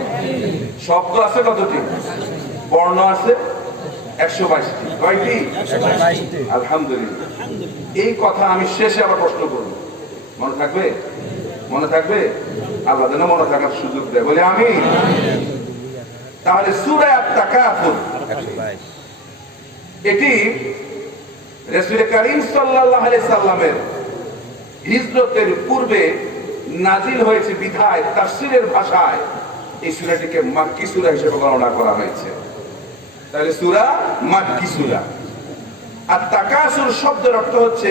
শব্দ আছে কতটি? বর্ণ আছে 122টি। কয়টি? 122টি। আলহামদুলিল্লাহ। এই কথা আমি শেষে আবার প্রশ্ন করব, মনে থাকবে? মনে থাকবে? আল্লাহ যেন মনে থাকার সুযোগ দেয়, বলে আমি। তাহলে সূরা আত-তাকাসুর এটি রাসূল করিম সাল্লাল্লাহু আলাইহি সাল্লামের হিজরতের পূর্বে নাজিল হয়েছে বিধায় তাফসীরের ভাষায় এই সূরাটিকে মাক্কি সূরা হিসেবে গণনা করা হয়েছে। তাহলে সূরা মাক্কি সূরা। আর তাকাসুর শব্দের অর্থ হচ্ছে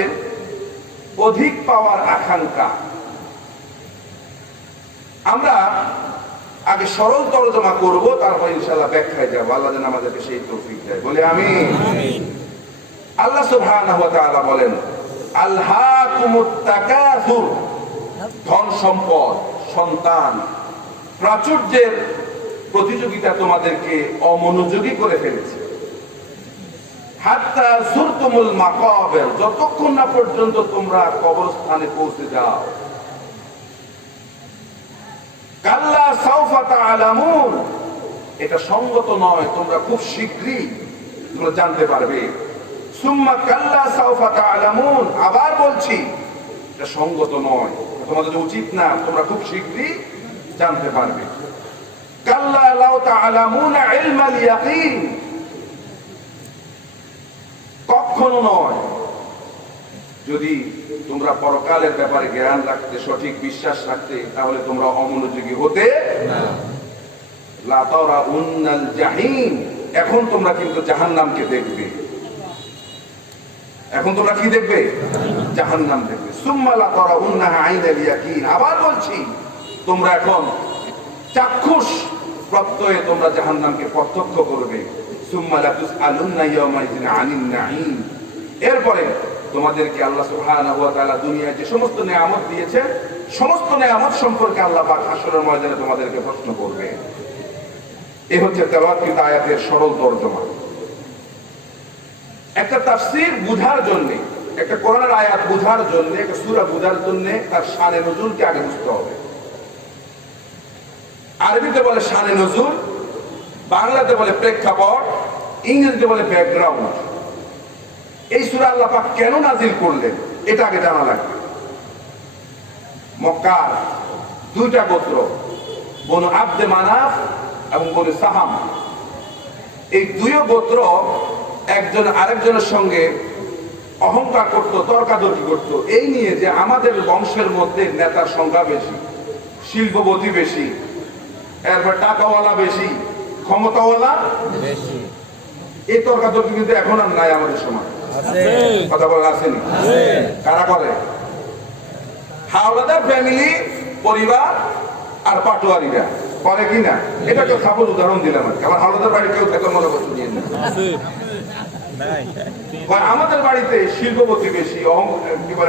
অধিক পাওয়ার আকাঙ্ক্ষা। আমরা আগে সরল তরজমা করব, তারপর ইনশাআল্লাহ ব্যাখ্যায় যাব। আল্লাহ যেন আমাদেরকে সেই তৌফিক দেয়, বলে আমিন। আল্লাহ সুবহানাহু ওয়া তাআলা বলেন, আলহাকুমুত তাকাসুর, ধন সম্পদ, সন্তান, প্রাচুর্যের প্রতিযোগিতা তোমাদেরকে অমনোযোগী করে ফেলেছে। হাত্তা যুরতুমুল মাকাবির, যতক্ষণ না পর্যন্ত তোমরা কবরস্থানে পৌঁছে যাও। কাল্লা সাউফা তা'লামুন, এটা সঙ্গত নয়, তোমরা খুব শীঘ্রই তোমরা জানতে পারবে। সুম্মা কাল্লা সাউফা তা'লামুন, আবার বলছি এটা সঙ্গত নয়, তোমাদের উচিত না, তোমরা খুব শীঘ্রই জানতে পারবে। কাল্লা লাউ তা'লামুনা ইলমাল ইয়াকিন, কখনো নয়, যদি তোমরা পরকালের ব্যাপারে জ্ঞান রাখতে, সঠিক বিশ্বাস রাখতে, তাহলে তোমরা অমনোযোগী হতে না। লা তারাউন্নাল জাহিম, এখন তোমরা কিন্তু জাহান্নামকে দেখবে। এখন তোমরা কি দেখবে? জাহান্নাম দেখবে। সুম্মা লা তারাউন্নাহা আইনাল ইয়াকিন, আবার বলছি তোমরা এখন চাক্ষুষ প্রত্যয়ে তোমরা জাহান্নামকে প্রত্যক্ষ করবে। সুম্মা লা তুসআলুন্না ইয়াওমাইযিন আনিন নাঈম, এরপরে তোমাদেরকে আল্লাহ সুবহানাহু ওয়া তাআলা দুনিয়ায় যে সমস্ত নেয়ামত দিয়েছেন, সমস্ত নেয়ামত সম্পর্কে আল্লাহ পাক হাশরের ময়দানে তোমাদেরকে প্রশ্ন করবে। এই হচ্ছে তেলাওয়াতকৃত আয়াতের সরল তরজমা। একটা তাফসীর বুঝার জন্য, একটা কোরআনের আয়াত বুঝার জন্য, একটা সূরা বুঝার জন্য তার শানে নুজুলকে আগে বুঝতে হবে। আরবিতে বলে শানে নুজুল, বাংলাতে বলে প্রেক্ষাপট, ইংরেজিতে বলে ব্যাকগ্রাউন্ড। এই সূরা আল্লাহ পাক কেন নাজিল করলেন এটা আগে জানা লাগবে। মক্কার দুইটা গোত্র, বনু আব্দে মানাফ এবং বনু সাহাম, এই দুই গোত্র একজন আরেকজনের সঙ্গে অহংকার করত, তর্কাতর্কি করত এই নিয়ে যে আমাদের বংশের মধ্যে নেতার সংখ্যা বেশি, শিল্পপতি বেশি, এরপর টাকাওয়ালা বেশি, ক্ষমতাওয়ালা বেশি। এই তর্কাতর্কি কিন্তু এখন আর নাই আমাদের সমাজ। কথা বলা আসেনি? কারা করে? হাওলাদার ফ্যামিলি, পরিবার আর পাটোয়ারিরা করে কিনা? এটা কেউ সাপোজ উদাহরণ দিলাম আর কি। আমার হাওলাদার বাড়ি কেউ থাকলে মনে করতে নিয়ে না। আমাদের বাড়িতে শিল্পপতি বেশি,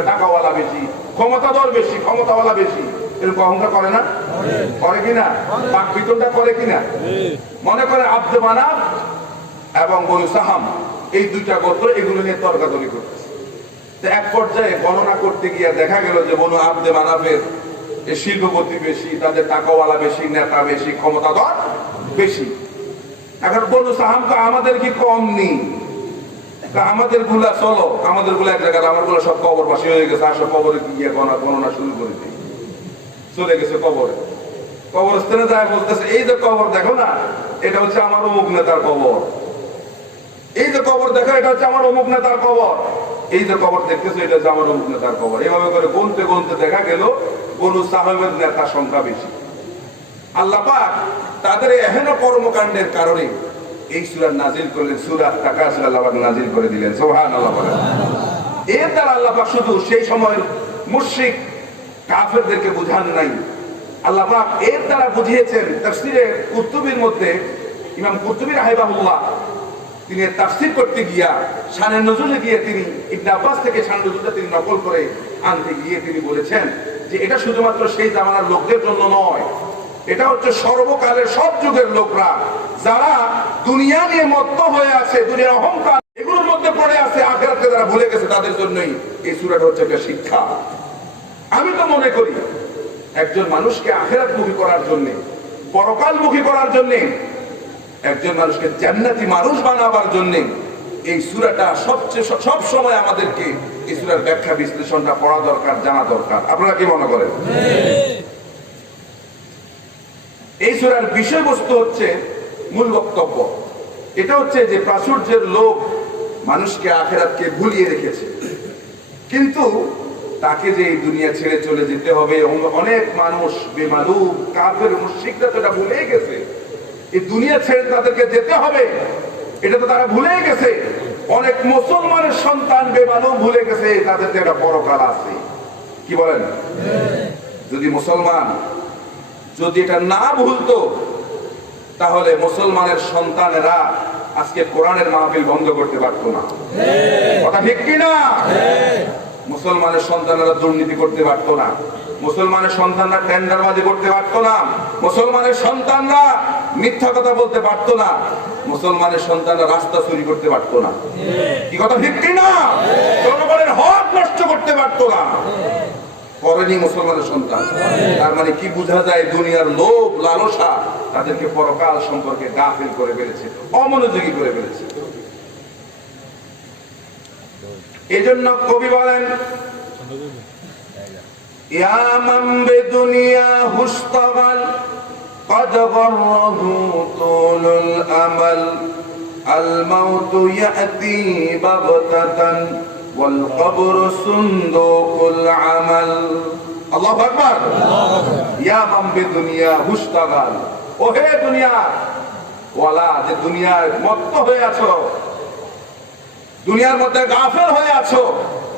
টাকাওয়ালা বেশি, ক্ষমতাধর বেশি, ক্ষমতাওয়ালা বেশি, এরকম অহংকার করে না? করে কিনা? বাক বিতরণটা করে কিনা? মনে করে আব্দে মানাফ এবং বনু সাহাম এই দুইটা গোত্র এগুলো নিয়ে তর্কাতর্কি করতেছে। এক পর্যায়ে গণনা করতে গিয়ে দেখা গেল যে বনু আব্দে মানাফের শিল্পপতি বেশি, তাদের টাকাওয়ালা বেশি, নেতা বেশি, ক্ষমতাধর বেশি। এখন বনু সাহাম তো আমাদের কি কম নেই, আমাদের গুলা চলো, আমাদের গুলা এক জায়গায়, আমার গুলা সব কবরবাসী হয়ে গেছে, আসো কবরে গিয়ে গণনা শুরু করে দিই। চলে গেছে কবরে, কবরস্থানে যায় বলতেছে এই যে কবর দেখো না, এটা হচ্ছে আমার অমুক নেতার কবর। এই যে কবর দেখো, এটা হচ্ছে আমার অমুক নেতার কবর। এই যে কবর দেখতেছো, এটা হচ্ছে আমার অমুক নেতার কবর। এভাবে করে গুনতে গুনতে দেখা গেল বনু সাহাবের নেতার সংখ্যা বেশি। আল্লাহ পাক তাদের এহেন কর্মকাণ্ডের কারণে এই সূরা নাজিল করলেন, সূরা তাকাসুর আল্লাহ পাক নাজিল করে দিলেন। সুবহানাল্লাহ বলেন। এর দ্বারা আল্লাহ পাক শুধু সেই সময়ের মুশরিক কাফেরদেরকে বুঝান নাই, আল্লাহ পাক এর দ্বারা বুঝিয়েছেন। তাফসীরে কুরতুবীর মধ্যে ইমাম কুরতুবী রাহিমাহুল্লাহ তিনি তাফসীর করতে গিয়া শানে নজুলে গিয়ে তিনি ইবনে আব্বাস থেকে শানে নজুলটা তিনি নকল করে আনতে গিয়ে তিনি বলেছেন যে এটা শুধুমাত্র সেই জামানার লোকদের জন্য নয়, এটা হচ্ছে সর্বকালের সব যুগের লোকরা যারা দুনিয়া নিয়ে মত্ত হয়ে আছে, দুনিয়ার অহংকার এগুলোর মধ্যে পড়ে আছে, আখিরাতকে যারা ভুলে গেছে, তাদের জন্যই এই সূরাটা হচ্ছে একটা শিক্ষা। আমি তো মনে করি একজন মানুষকে আখিরাতমুখী করার জন্য, পরকালমুখী করার জন্য, একজন মানুষকে জান্নাতি মানুষ বানাবার জন্য এই সূরাটা সব সময় আমাদেরকে এই সূরার ব্যাখ্যা বিশ্লেষণটা পড়া দরকার, জানা দরকার। আপনারা কি মনে করেন? এই সূরার বিষয়বস্তু হচ্ছে মূল বক্তব্য এটা হচ্ছে যে প্রাচুর্যের লোভ মানুষকে আখিরাতকে ভুলিয়ে রেখেছে, কিন্তু তাকে যে এই দুনিয়া ছেড়ে চলে যেতে হবে। অনেক মানুষ বেমালুম কাফের মুশরিকরা তো এটা ভুলে গেছে, এই দুনিয়া ছেড়ে তাদেরকে যেতে হবে, এটা তো তারা ভুলে গেছে। অনেক মুসলমানের সন্তান বেমালুম ভুলে গেছে তাদের একটা পরকাল আছে। কি বলেন? যদি মুসলমান যদি এটা না ভুলতো, তাহলে মুসলমানের সন্তানেরা আজকে কোরআনের মাহফিল বন্ধ করতে পারতো না। কথা ঠিক কিনা? মুসলমানের সন্তানেরা দুর্নীতি করতে পারতো না, মুসলমানের সন্তানরা টেন্ডারবাজি করতে পারতো না, মুসলমানের সন্তানরা মিথ্যা কথা বলতে পারতো না, মুসলমানের সন্তানরা রাস্তা চুরি করতে পারতো না। কি কথা ঠিক কিনা? জনগণের হক নষ্ট করতে পারতো না, করেনি মুসলমানের সন্তান। তার মানে কি বোঝা যায়? দুনিয়ার লোভ লালসা তাদেরকে পরকাল সম্পর্কে গাফিল করে ফেলেছে, অমনোযোগী করে ফেলেছে। এজন্য কবি বলেন, ইয়া মান বিদুনিয়া হুশতাগাল قد غره طول الأمل الموت يأتي بغتة والقبر صندوق العمل الله أكبر يا من بالدنيا اشتغل ও হে দুনিয়া ওয়ালা, যে দুনিয়ার মত্ত হয়ে আছো, দুনিয়ার মধ্যে গাফেল হয়ে আছো,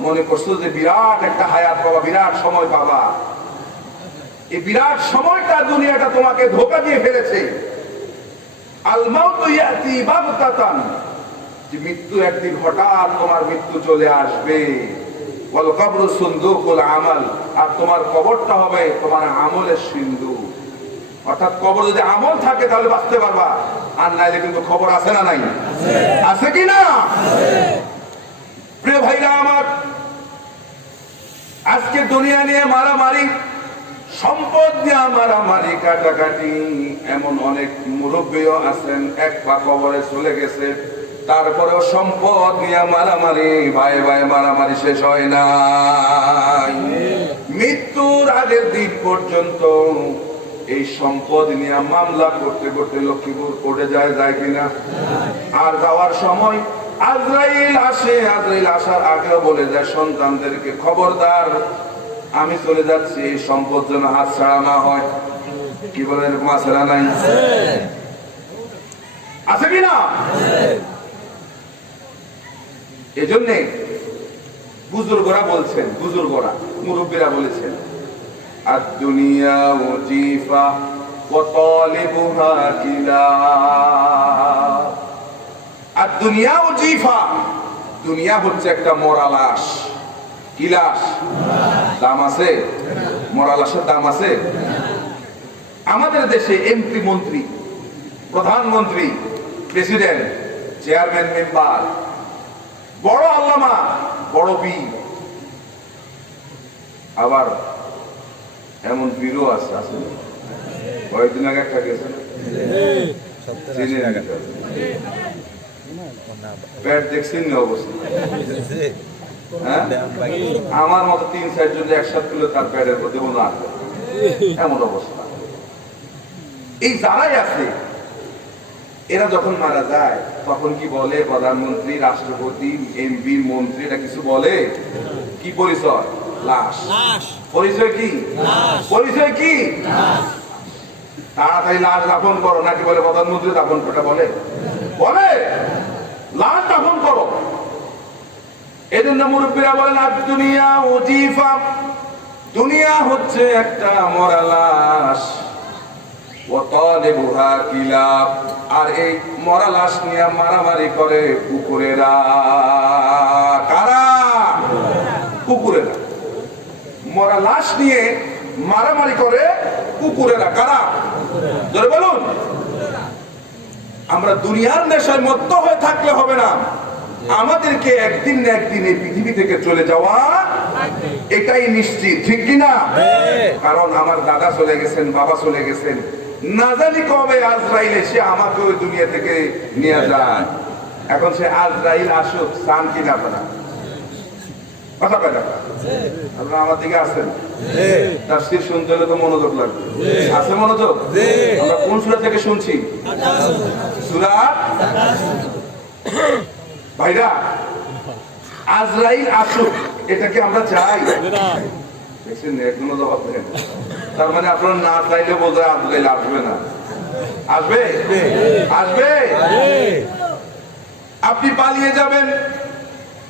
মনে করছো যে বিরাট একটা হায়াত পাবা, বিরাট সময় পাবা। এই বিরাট সময়টা দুনিয়াটা তোমাকে ধোঁকা দিয়ে ফেলেছে। আল মাউতু ইয়াতি বাগতাতান, যে মৃত্যু একদিন হঠাৎ তোমার মৃত্যু চলে আসবে। ওয়াল কবরু সুনদুকুল আমাল, আর তোমার কবরটা হবে তোমার আমলের সিন্ধু। অর্থাৎ কবর যদি আমল থাকে তাহলে বাঁচতে পারবা, আর নাইলে কিন্তু খবর আছে না নাই? আছে কি না? প্রিয় ভাইরা আমার, আজকে দুনিয়া নিয়ে মারামারি, সম্পদ নিয়ে মারামারি, কাটাকাটি, এমন অনেক মুরব্বীও আছেন এক পা কবরে চলে গেছে, তারপরেও সম্পদ নিয়ে মারামারি, ভাই ভাই মারামারি শেষ হয় নাই। মৃত্যুর আগের দিন পর্যন্ত এই সম্পদ নিয়ে মামলা করতে করতে লক্ষ্মীপুর কোর্টে যায় কিনা? আর যাওয়ার সময় আজরাইল আসে, আজরাইল আসার আগেও বলে যায় সন্তানদেরকে, খবরদার আমি চলে যাচ্ছি, এই সম্পদ যেন হাত ছাড়া না হয়। কি বলে, এরকম আছে না নাই? আছে কিনা? এজন্যে বুজুর্গরা বলছেন, বুজুর্গরা মুরব্বীরা বলেছেন, আর দুনিয়া ওজিফা ওয়া তালিবুহা কিলাব। আর দুনিয়া ওজিফা, দুনিয়া হচ্ছে একটা মরা লাশ। কি লাশ? দাম আছে? মরা লাশের দাম আছে? আমাদের দেশে এমপি, মন্ত্রী, প্রধানমন্ত্রী, প্রেসিডেন্ট, চেয়ারম্যান, মেম্বার, বড় আল্লামা, বড় বীর, আবার এমন বীরও আছে। কয়েকদিন আগে একটা গেছে, পেট দেখছেন না অবস্থা? হ্যাঁ, আমার মতো 3-4 জন একসাথে তুলে তার পেটের প্রতি মনে আসবে, এমন অবস্থা। এই যারাই আছে এরা যখন মারা যায় তখন কি বলে? প্রধানমন্ত্রী, রাষ্ট্রপতি, এমপি, মন্ত্রী, এরা কিছু বলে? কি পরিচয়? লাশ। পরিচয় কি? পরিচয় কি? তাড়াতাড়ি লাশ দাফন করো, নাকি বলে প্রধানমন্ত্রী দাফন করতে বলে? বলে লাশ দাফন করো। এই জন্য মুরব্বীরা বলেন আর দুনিয়া ওজিফা, দুনিয়া হচ্ছে একটা মরা লাশ। ওয়া তালিবুহা কিলাব, আর এই মরা লাশ নিয়ে মারামারি করে কুকুরেরা। কারা? কুকুরেরা। মরা লাশ নিয়ে মারামারি করে কুকুরেরা। কারা? জোরে বলুন। আমরা দুনিয়ার নেশায় মত্ত হয়ে থাকলে হবে না, আমাদেরকে একদিন না একদিন এই পৃথিবী থেকে চলে যাওয়া এটাই নিশ্চিত, ঠিক কিনা? কারণ আমার দাদা চলে গেছেন, বাবা চলে গেছেন, না জানি কবে আজরাইল এসে আমাকে ওই দুনিয়া থেকে নিয়ে যায়। এখন সে আজরাইল আসুক, চান কিনা আপনারা? কথা কয় না? আপনারা আমার দিকে আসেন, তাফসীর শুনতে হলে তো মনোযোগ লাগবে। আছে মনোযোগ? আমরা কোন সূরা থেকে শুনছি? সূরা। ভাইরা, আজরাইল আসুক এটাকে আমরা চাই? দেখছেন একদম জবাব দেন। তার মানে আপনারা না চাইলে বোঝায় আজরাইল আসবে না। আসবে? আসবে। আপনি পালিয়ে যাবেন,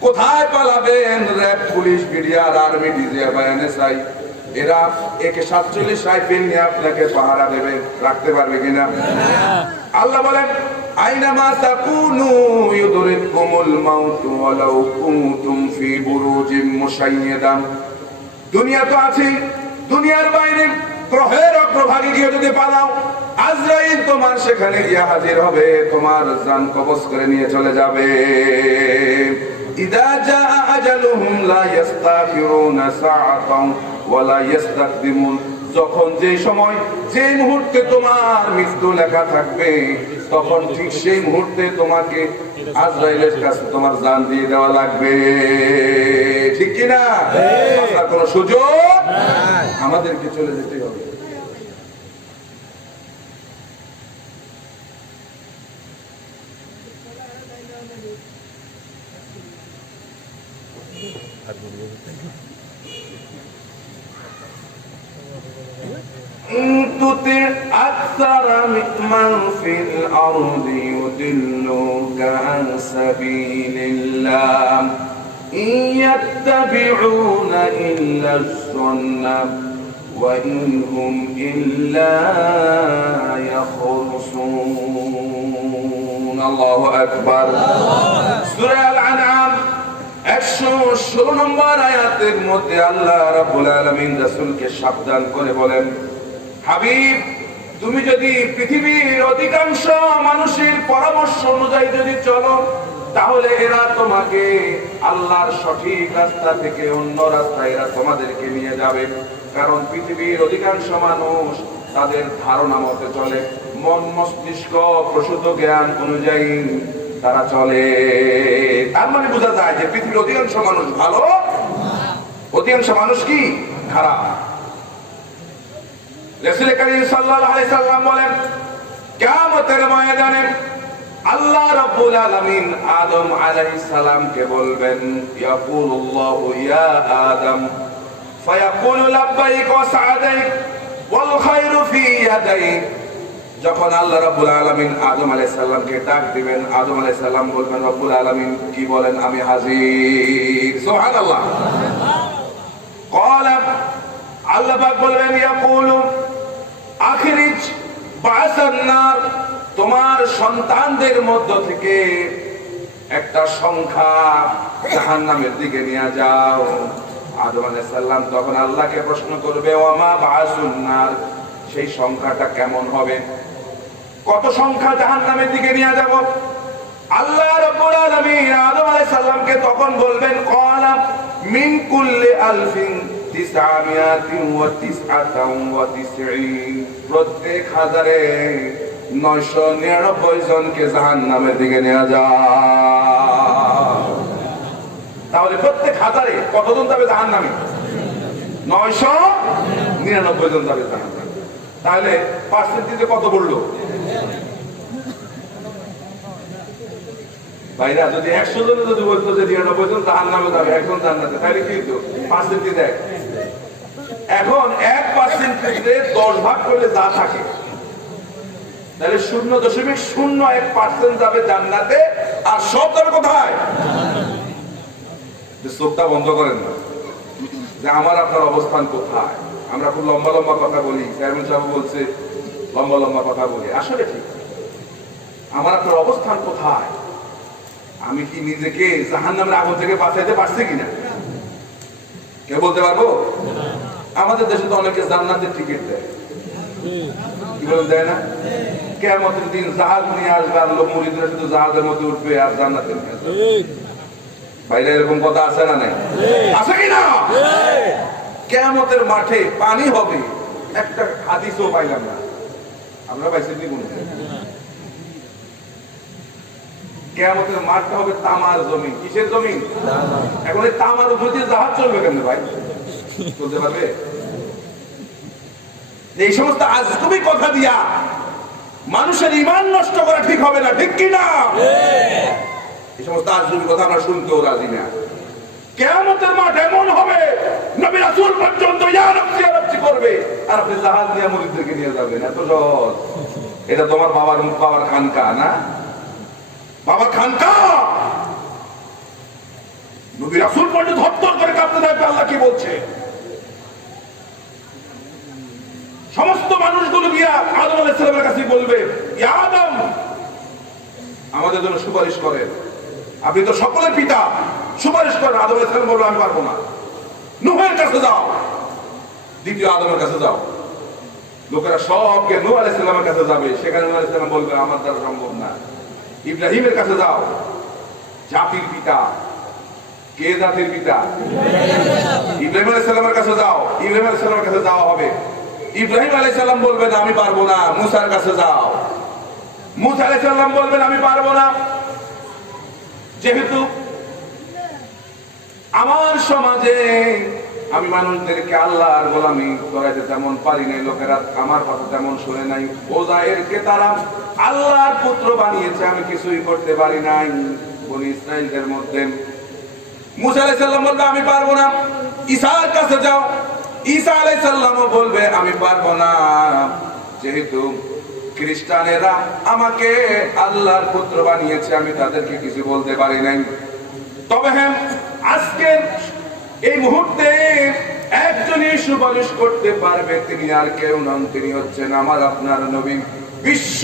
কোথায় পালাবেন? RAB, police, BDR, army, DGF, NSI, এরা AK-47 রাইফেল নিয়ে আপনাকে পাহারা দেবে, রাখতে পারবে কিনা? আল্লাহ বলেন আইনামা তাকুনু ইউদরিকুমুল মাউত ওয়ালাউ কুনতুম ফি বুরুজিম মুশাইয়াদা। দুনিয়া তো আছে, দুনিয়ার বাইরে গ্রহের অগ্রভাগে গিয়ে যদি পালাও, আজরাইল তোমার সেখানে গিয়ে হাজির হবে, তোমার জান কবজ করে নিয়ে চলে যাবে। ইদা জাআ আজালুহুম লা ইস্তাখিরুনা সাআতান ওয়া লা ইস্তাকদিমুন। যখন যে সময়, যে মুহূর্তে তোমার মৃত্যু লেখা থাকবে, তখন ঠিক সেই মুহূর্তে তোমাকে আজরাইলের কাছে তোমার জান দিয়ে দেওয়া লাগবে, ঠিক কিনা? আর কোনো সুযোগ আমাদেরকে চলে যেতে হবে। تطع أكثر من في الأرض يضلوك عن سبيل الله إن يتبعون إلا الظن وإن هم إلا يخرصون الله أكبر سورة الأنعام 116 নম্বর আয়াতের মধ্যে আল্লাহ রাব্বুল আলামিন রাসূলকে সাবধান করে বলেন, হাবিব, তুমি যদি পৃথিবীর অধিকাংশ মানুষের পরামর্শ অনুযায়ী যদি চলো, তাহলে এরা তোমাকে আল্লাহর সঠিক রাস্তা থেকে অন্য রাস্তায় এরা তোমাদেরকে নিয়ে যাবে। কারণ পৃথিবীর অধিকাংশ মানুষ তাদের ধারণা মতে চলে, মন মস্তিষ্ক প্রসূত জ্ঞান অনুযায়ী তারা চলে। তার মানে বোঝা যায় যে পৃথিবীর অধিকাংশ মানুষ ভালো, অধিকাংশ মানুষ কি খারাপ। রাসূল করিম সাল্লাল্লাহু আলাইহি সাল্লাম বলেন, কিয়ামতের ময়দানে আল্লাহ রাব্বুল আলামিন আদম আলাইহিস সালামকে বলবেন, ইয়াকুলুল্লাহু ইয়া আদম ফায়াকুলু লাব্বাইক ওয়া সা'দাইক ওয়াল খায়রু ফি ইয়াদাইক। যখন আল্লাহ রাব্বুল আলামিন আদম আলাইহিস সালামকে ডাক দিবেন, আদম আলাইহিস সালাম বলবেন, রব্বুল আলামিন কি বলেন, আমি হাজির। সুবহানাল্লাহ। ক্বালা, আল্লাহ পাক বলবেন, ইয়াকুলু আখরিজ বাসান নার, তোমার সন্তানদের মধ্য থেকে একটা সংখ্যা জাহান্নামের দিকে নিয়ে যাও। আদম আলাইহিস সালাম তখন আল্লাহকে প্রশ্ন করবে, ওয়ামা বাসুন নার, সেই সংখ্যাটা কেমন হবে, কত সংখ্যা জাহান্নামের দিকে নিয়ে যাব? আল্লাহ রাব্বুল আলামিন আদম আলাইহিস সালামকে তখন বলবেন, ক্বালা মিন কুল্লি আলফিন তিসআমিয়াতিন ওয়া তিসআতান ওয়া তিসঈন, প্রত্যেক হাজারে 999 জনকে জাহান্নামের দিকে নিয়ে যাও। তাহলে প্রত্যেক হাজারে কতজন যাবে জাহান্নামে? 999 জন যাবে জাহান্নামে। তাহলে পার্সেন্টেজে কত বললো ভাইরা? যদি 100 জনে যদি বলতো যে 99 জন জাহান্নামে যাবে, একজন জান্নাতে, তাহলে কি হতো? পার্সেন্টেজ এক। এখন 1% 10 ভাগ করলে যা থাকে, তাহলে 0.01% যাবে জান্নাতে, আর সব যাবে কোথায়? চোখটা বন্ধ করেন না যে আমার আপনার অবস্থান কোথায়। আমরা খুব লম্বা লম্বা কথা বলি, চেয়ারম্যান সাহেব বলছে লম্বা লম্বা কথা বলি, আসলে ঠিক আমার আপনার অবস্থান কোথায়? আমি কি নিজেকে জাহান্নামের আগুন থেকে বাঁচাইতে পারছি কিনা? কেউ বলতে পারবো? আমাদের দেশে তো অনেকে জান্নাতের টিকিট দেয়, কি বলেন, দেয় না? কিয়ামতের দিন জাহাজ নিয়ে আসবে, আর লোক মুরিদরা শুধু জাহাজের মধ্যে উঠবে আর জান্নাতে নিয়ে আসবে। বাইরে এরকম কথা আছে না? নাই? আছে কিনা? কিয়ামতের মাঠে পানি হবে, একটা হাদিসও পাইলাম না। আমরা পাইছি নি কোন? কিয়ামতের মাঠটা হবে তামার জমি। কিসের জমি? এখন এই তামার উপর দিয়ে জাহাজ চলবে কেমনে ভাই? চলতে পারবে? এই সমস্ত আজগুবি কথা দিয়া মানুষের ঈমান নষ্ট করা ঠিক হবে না, ঠিক কি না? এই সমস্ত আজগুবি কথা আমরা শুনতেও রাজি না। কিয়ামতের মাঠ এমন হবে, নবী রাসূল পর্যন্ত ইয়া রাব্বি ইয়া রাব্বি করবে, আর আপনি জাহাজ নিয়ে মুরিদদেরকে নিয়ে যাবেন। এত সহজ? এটা তোমার বাবার খানকা না? বাবার খানকা। নবী রাসূল পর্যন্ত হত্যা করে কাঁপতে থাকবে। আল্লাহ কি বলছে? সমস্ত মানুষগুলো গিয়া আদম আলাইহিস সালামের কাছে বলবে, ইয়া আদম, আমাদের জন্য সুপারিশ করেন, আপনি তো সকলের পিতা, সুপারিশ করেন। আদম আলাইহিস সালাম বলল, আমি পারবো না। নূহের কাছে যাও, দ্বিতীয় আদমের কাছে যাও। লোকেরা সবকে নূহ আলাইহিস সালামের কাছে যাবে, সেখানে নূহ আলাইহিস সালাম বলবে, আমার দ্বারা সম্ভব না। ইব্রাহিমের কাছে যাও, জাতির পিতা। কে জাতির পিতা? ইব্রাহিম আলাইহিস সালামের কাছে যাও, ইব্রাহিম আলাইহিস সালামের কাছে যাওয়া হবে। ইব্রাহিম আলাইহিস সালাম বলবেন, আমি পারবো না। মুসার কাছে যাও, মুসা আলাইহিস সালাম বলবেন, আমি পারবো না। যেহেতু আমার সমাজে আমি মানুষদেরকে আল্লাহর গোলামি করাইতে তেমন পারি নাই, লোকেরা আমার কথা তেমন শুনে নাই, ওজায়েরকে তারা আল্লাহর পুত্র বানিয়েছে, আমি কিছুই করতে পারি নাই বনি ইসরাইলদের মধ্যে। মুসা আলাইহিস সালাম বলবে, আমি পারবো না। ঈসার কাছে যাও, ঈসা আলাইহিস সালামও বলবে, আমি পারবো না। যেহেতু খ্রিস্টানেরা আমাকে আল্লাহর পুত্র বানিয়েছে, আমি তাদেরকে কিছু বলতে পারি নাই। তবে হ্যাঁ, আজকে এই মুহূর্তে একজনই সুপারিশ করতে পারবে, তিনি আর কেউ নন, তিনি হচ্ছেন আমার আপনার নবী, বিশ্ব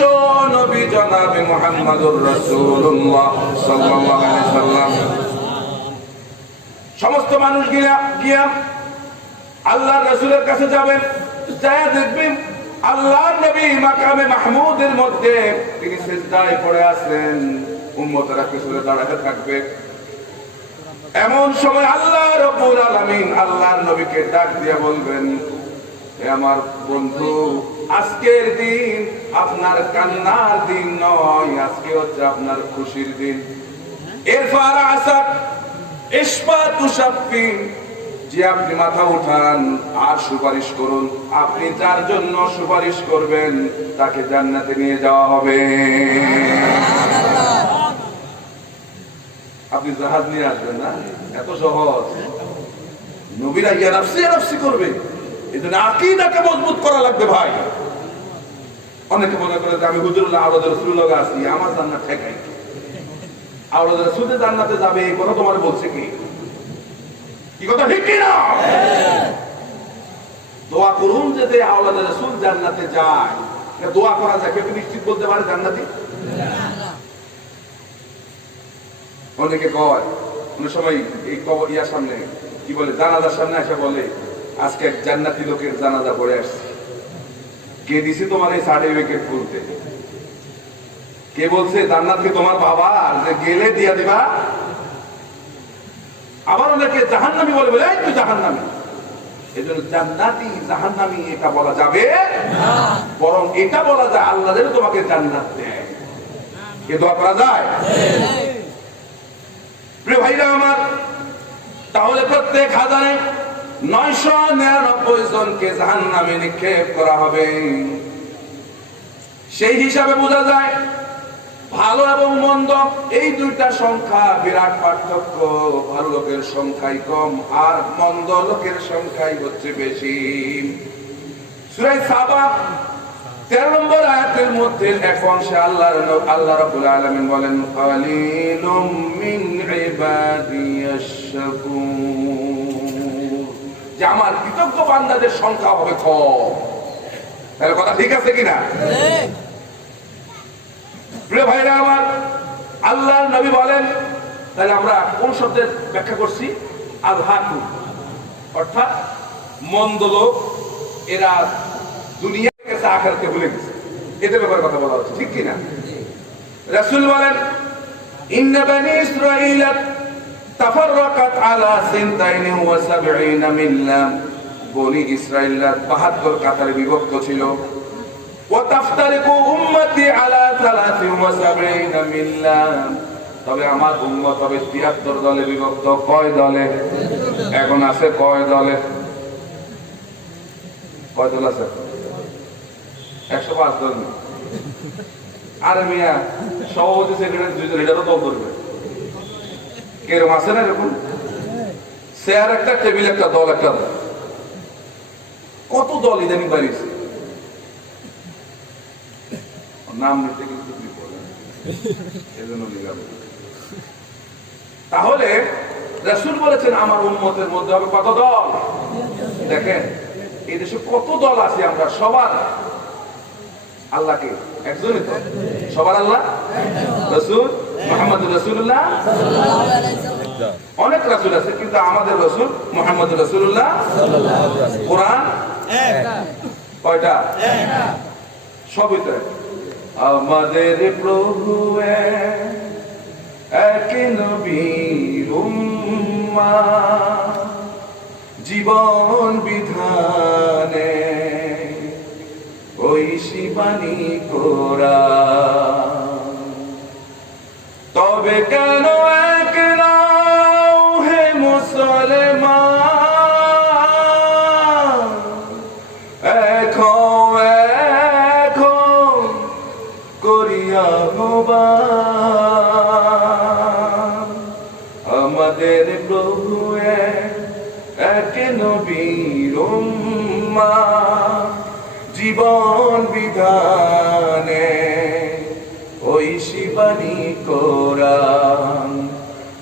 নবী জনাবে মুহাম্মদুর রাসূলুল্লাহ সাল্লাল্লাহু আলাইহি সাল্লাম। সমস্ত মানুষ গিয়া আল্লাহর রাসূলের কাছে যাবেন, যায় দেখবেন আল্লাহর নবী মাকামে মাহমুদের মধ্যে তিনি সিজদায় পড়ে আছেন, উম্মতেরা পিছনে দাঁড়াতে থাকবে। এমন সময় আল্লাহ রাব্বুল আলামিন আল্লাহর নবীকে ডাক দিয়ে বলবেন, হে আমার বন্ধু, আজকের দিন আপনার কান্নার দিন নয়, আজকে হচ্ছে আপনার খুশির দিন। এরফার আসাদ ইশফা তুশাফি, যে আপনি মাথা উঠান আর সুপারিশ করুন, আপনি যার জন্য সুপারিশ করবেন তাকে জান্নাতে নিয়ে যাওয়া হবে। আপনি জাহাজ নিয়ে আসবেন না, এত সহজ। নবীরা ইয়া নাফসি ইয়া নাফসি করবে, এজন্য আকীদাকে মজবুত করা লাগবে ভাই। অনেকে মনে করে যে আমি হুজুরুল্লাহ আওলাদ রাসূলুল্লাহ আছি, আমার জান্নাত ঠেকাই। আওলাদ রাসূল জান্নাতে যাবে এই কথা তোমার বলছে কি? কি কথা ঠিক কি না? দোয়া করুন যাতে আওলাদ রাসূল জান্নাতে যায়। দোয়া করা যায়, কেউ নিশ্চিত বলতে পারে জান্নাতি? অনেকে কয়, অনেক সময় এই ইয়ার সামনে কি বলে, জানাজার সামনে এসে বলে আজকে এক জান্নাতি লোকের জানাজা পড়ে আসছে। কে দিছে তোমার এই সার্টিফিকেট বলতে? কে বলছে জান্নাতকে তোমার বাবা, আর যে গেলে দিয়া দিবা? আবার অনেকে জাহান্নামী বলে বলে এই তুই জাহান্নামী। এজন্য জান্নাতি জাহান্নামী এটা বলা যাবে না, বরং এটা বলা যায় আল্লাহ যেন তোমাকে জান্নাত দেয়। এ দোয়া করা যায়? প্রিয় ভাইরা আমার, তাহলে প্রত্যেক 1999 জনকে জাহান্নামে নিক্ষেপ করা হবে। সেই হিসাবে বোঝা যায় ভালো এবং মন্দ এই দুইটা সংখ্যা বিরাট পার্থক্য। ভালো লোকের সংখ্যাই কম আর মন্দ লোকের সংখ্যাই হচ্ছে বেশি। সূরা সাবা 13 নম্বর আয়াতের মধ্যে এক অংশে আল্লাহ রাব্বুল আলামিন বলেন, কালিলুম মিন ইবাদিয়াশ শাকুর, যে আমার কৃতজ্ঞ বান্দাদের সংখ্যা হবে কম। তাহলে কথা ঠিক আছে কিনা? প্রিয় ভাইরা আমার, আল্লাহর নবী বলেন, তাহলে আমরা কোন শব্দের ব্যাখ্যা করছি? আযহাকু, অর্থাৎ মন্দ লোক, এরা দুনিয়া গেছে আখিরাতকে ভুলে গেছে, এদের ব্যাপারে কথা বলা হচ্ছে, ঠিক কিনা? রাসূল বলেন, ইন্না বানি ইসরাঈল তাফাররাকাত আলা 72 মিল্লা, বনি ইসরাঈলরা 72 কাতারে বিভক্ত ছিল। ওয়া তাফতারিকু উম্মতি আলা 73 মিল্লা, তবে আমার উম্মত হবে 73 দলে বিভক্ত। কয় দলে? এখন আছে কয় দলে? কয় দল আছে? 105 দল। আরে মিয়া, সভাপতি সেক্রেটারি দুইজন, এটারও দল করবে। কেরম আছে না এরকম? চেয়ার একটা, টেবিল একটা, দল একটা। কত দল ইদানিং বাড়িয়েছে, নাম নিতে কিন্তু এজন্য নিলাম। তাহলে রাসূল বলেছেন আমার উম্মতের মধ্যে হবে কত দল? দেখেন এই দেশে কত দল আছে, আমরা সবার আল্লাহকে একজনই তো, সবার আল্লাহ রাসূল মুহাম্মদুর রাসূলুল্লাহ সাল্লাল্লাহু আলাইহি ওয়াসাল্লাম। অনেক রাসূল আছে কিন্তু আমাদের রাসূল মুহাম্মদুর রাসূলুল্লাহ সাল্লাল্লাহু আলাইহি ওয়াসাল্লাম। কোরআন এক, কয়টা? এক। সবই তো আমাদের প্রভু এক নবীর উম্মাহ, জীবন বিধানে ঐশী বাণী কোরআন। তবে কেন এক নাও হে মুসলমান, এখন এখন করিয়া আহ্বান, আমাদের প্রভু এক নবীর উম্মাহ, জীবন বিধানে ঐশী বাণী কোরআন।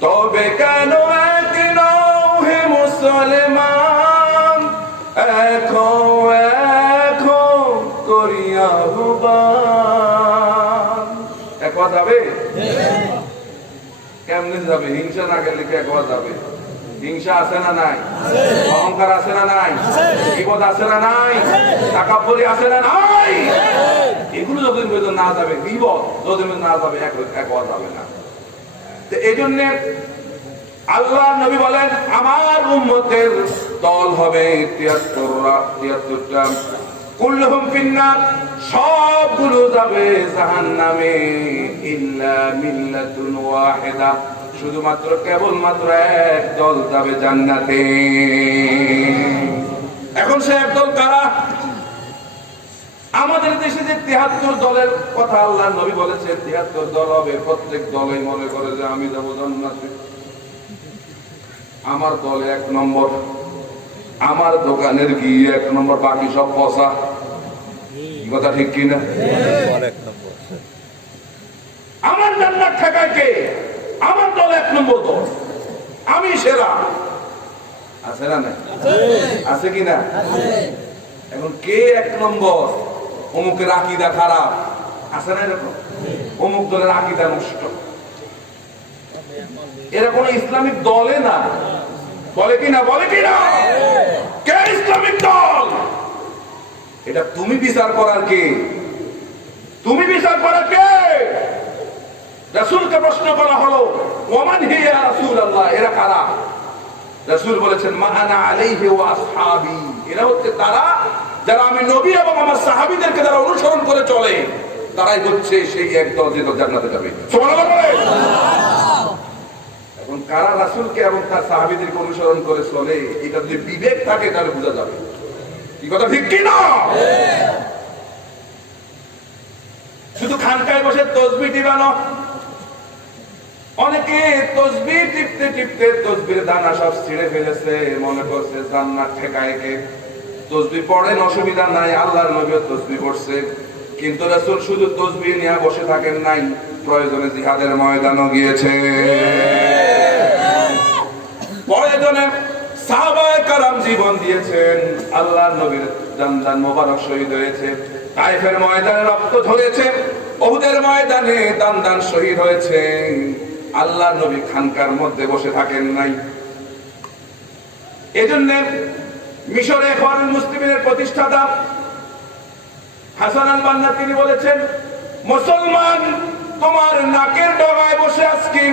তবে কেন এক নও হে মুসলমান, এখন এখন করিয়া আহ্বান। একবার যাবে? কেমনে যাবে? হিংসা না গেলে কি একবার যাবে? হিংসা আছে না নাই? অহংকার আছে না নাই? বিপদ আছে না নাই? তাকাব্বুরি আছে না নাই? এগুলো যতদিন পর্যন্ত না যাবে, বিপদ যতদিন না যাবে, একবার যাবে না। তো এই জন্য আল্লাহ নবী বলেন আমার উম্মতের দল হবে 73টা। কুল্লুহুম ফিন্নার, সবগুলো যাবে জাহান্নামে, ইল্লা মিল্লাতুন ওয়াহিদা, শুধুমাত্র কেবলমাত্র এক দল যাবে জান্নাতে। এখন সে একদল কারা? আমাদের দেশে যে ৭৩ দলের কথা আল্লাহর নবী বলেছেন, ৭৩ দল হবে, প্রত্যেক দলই মনে করে যে আমি যাবো জান্নাতে, আমার দল ১ নম্বর, আমার দোকানের ঘি ১ নম্বর, বাকি সব পচা। কথা ঠিক কিনা? আমার জান্নাত ঠেকায় কে? আমার দল ১ নম্বর দল, আমি সেরা। আছে না? আছে কিনা? এখন কে ১ নম্বর? অমুকের আকীদা খারাপ, আছে না এরকম? অমুক দলের আকীদা নষ্ট। এরা কোন ইসলামিক দলে না। বলে কিনা? বলে কিনা? কে ইসলামিক দল? এটা তুমি বিচার করার কে? তুমি বিচার করার কে? রাসূলকে প্রশ্ন করা হলো, ওমান হিয়া রাসূলুল্লাহ, এরা কারা? রাসূল বলেছেন, মা আনা আলাইহি ওয়া আসহাবি, এরা হচ্ছে তারা যারা আমি নবী এবং আমার সাহাবীদেরকে যারা অনুসরণ করে চলে, তারাই হচ্ছে সেই একদল যে জান্নাতে যাবে। সুবহানাল্লাহ বলেন। এখন কারা রাসূলকে এবং তার সাহাবীদেরকে অনুসরণ করে চলে, এটা যদি বিবেক থাকে তাহলে বোঝা যাবে। কি কথা ঠিক কি না? শুধু খানকায় বসে তাসবিহ টিপানো, অনেকে তাসবিহ টিপতে টিপতে তাসবির দানা সব ছিঁড়ে ফেলেছে, মনে করছে জান্নাত ঠেকায় কে। তাসবিহ পড়েন, অসুবিধা নাই, আল্লাহর নবীও তাসবিহ পড়ছে, কিন্তু রাসূল শুধু তাসবিহ নিয়ে বসে থাকেন নাই, প্রয়োজনে জিহাদের ময়দানও গিয়েছে, প্রয়োজনে সাহাবায়ে কেরাম জীবন দিয়েছেন, আল্লাহর নবীর জান মোবারক শহীদ হয়েছে, তায়েফের ময়দানে রক্ত ঝরেছে, উহুদের ময়দানে দান শহীদ হয়েছে। আল্লাহর নবী খানকার মধ্যে বসে থাকেন নাই। এজন্য মিশরে ইখওয়ানুল মুসলিমিনের প্রতিষ্ঠাতা হাসান আল বান্না তিনি বলেছেন, মুসলমান তোমার নাকের ডগায় বসে আজকে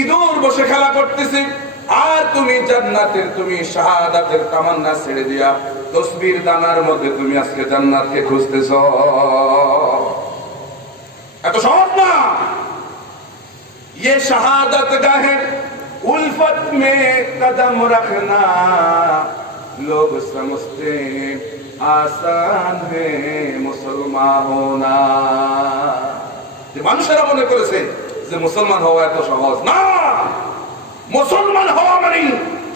ইঁদুর বসে খেলা করতেছে, আর তুমি জান্নাতের, তুমি শাহাদাতের তামান্না ছেড়ে দিয়া তাসবির দানার মধ্যে তুমি আজকে জান্নাতকে খুঁজতেছ। এত সহজ না। ये शहादत गाहे उल्फत में कदम रखना, लोग समझते आसान है मुसलमान होना। যে মানুষেরা মনে করেছে যে মুসলমান হওয়া এত সহজ না। মুসলমান হওয়া মানে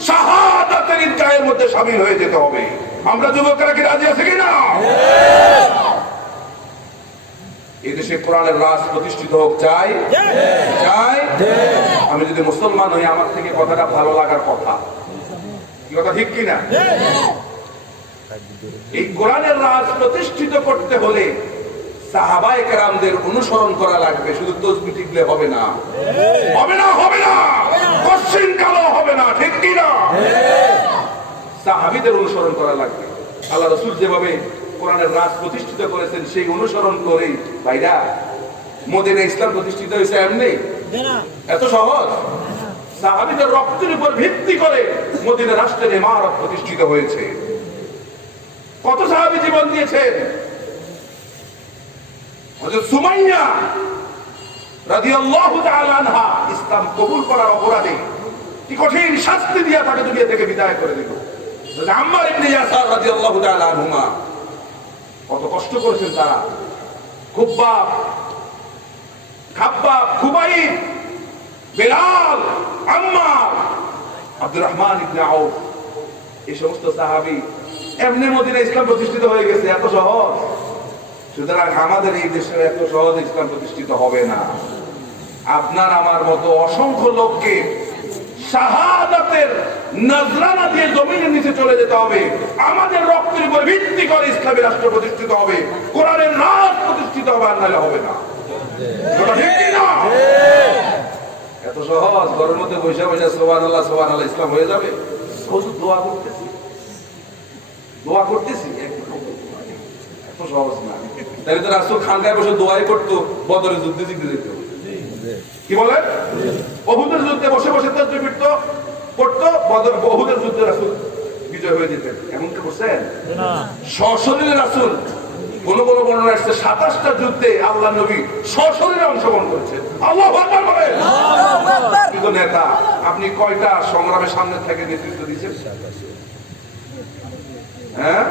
শাহাদাতের ঈদগাহের মধ্যে শামিল হয়ে যেতে হবে। আমরা যুবকেরা কি রাজি আছি কিনা? এদেশে কোরআনের রাজ প্রতিষ্ঠিত হোক, চাই চাই। আমি যদি মুসলমান হই, আমার থেকে কথাটা ভালো লাগার কথা। কি কথা ঠিক কিনা? এই কোরআনের রাজ প্রতিষ্ঠিত করতে হলে সাহাবায়ে কেরামদের অনুসরণ করা লাগবে। শুধু তাসবিহ টিপলে হবে না, হবে না, হবে না, কোশ্চেন কালো হবে না, ঠিক কিনা? সাহাবীদের অনুসরণ করা লাগবে। আল্লাহ রাসূল যেভাবে কোরআনের রাজ প্রতিষ্ঠিত করেছেন সেই অনুসরণ করে, ভাইরা, মদিনা ইসলাম প্রতিষ্ঠিত হয়েছে এমনি? এত সহজ? সাহাবীদের রক্তের উপর ভিত্তি করে মদিনা রাষ্ট্রের ইমারত প্রতিষ্ঠিত হয়েছে। কত সাহাবী জীবন দিয়েছেন। হযরত সুমাইয়া রাদিয়াল্লাহু তাআলা আনহা ইসলাম কবুল করার অপরাধে কি কঠিন শাস্তি দিয়ে তাকে দুনিয়া থেকে বিদায় করে দিল। আম্মার ইবনে ইয়াসার রাদিয়াল্লাহু তাআলা আনহুমা কত কষ্ট করেছেন তারা। খুব্বাব, খাব্বাব, খুবাইব, বেলাল, আম্মার, আব্দুর রহমান ইবনে আউফ, এই সমস্ত সাহাবী এমনি মদিনা ইসলাম প্রতিষ্ঠিত হয়ে গেছে। এত সহজ? সুতরাং আমাদের এই দেশে এত সহজ ইসলাম প্রতিষ্ঠিত হবে না। আপনার আমার মতো অসংখ্য লোককে শাহাদাতের নজরানা দিয়ে জমিনের নিচে চলে যেতে হবে। আমাদের রক্তের উপর ভিত্তি করে ইসলামী রাষ্ট্র প্রতিষ্ঠিত হবে, কোরআনের রাজ প্রতিষ্ঠিত হবে, আর নাহলে হবে না। ঠিক কি না? এত সহজ? ঘরের মধ্যে বসে বসে সুবহানাল্লাহ সুবহানাল্লাহ ইসলাম হয়ে যাবে? শুধু দোয়া করতেছি, দোয়া করতেছি, এত সহজ না। তাহলে তো রাসূল খানকায় বসে দোয়াই করতো, বদরের যুদ্ধে জিতে যেত। কি বলেন? উহুদের যুদ্ধে বসে বসে তাসবিহ পড়তো, উহুদের যুদ্ধে রাসূল বিজয় হয়ে যেতেন। এমন কি করছেন? না। সশরীরে রাসূল কোন কোন বর্ণনা আসছে 27টা যুদ্ধে আল্লাহ নবী সশরীরে অংশগ্রহণ করেছেন। আল্লাহু আকবার বলেন। কিন্তু নেতা আপনি কয়টা সংগ্রামের সামনে থেকে নেতৃত্ব দিচ্ছেন? হ্যাঁ,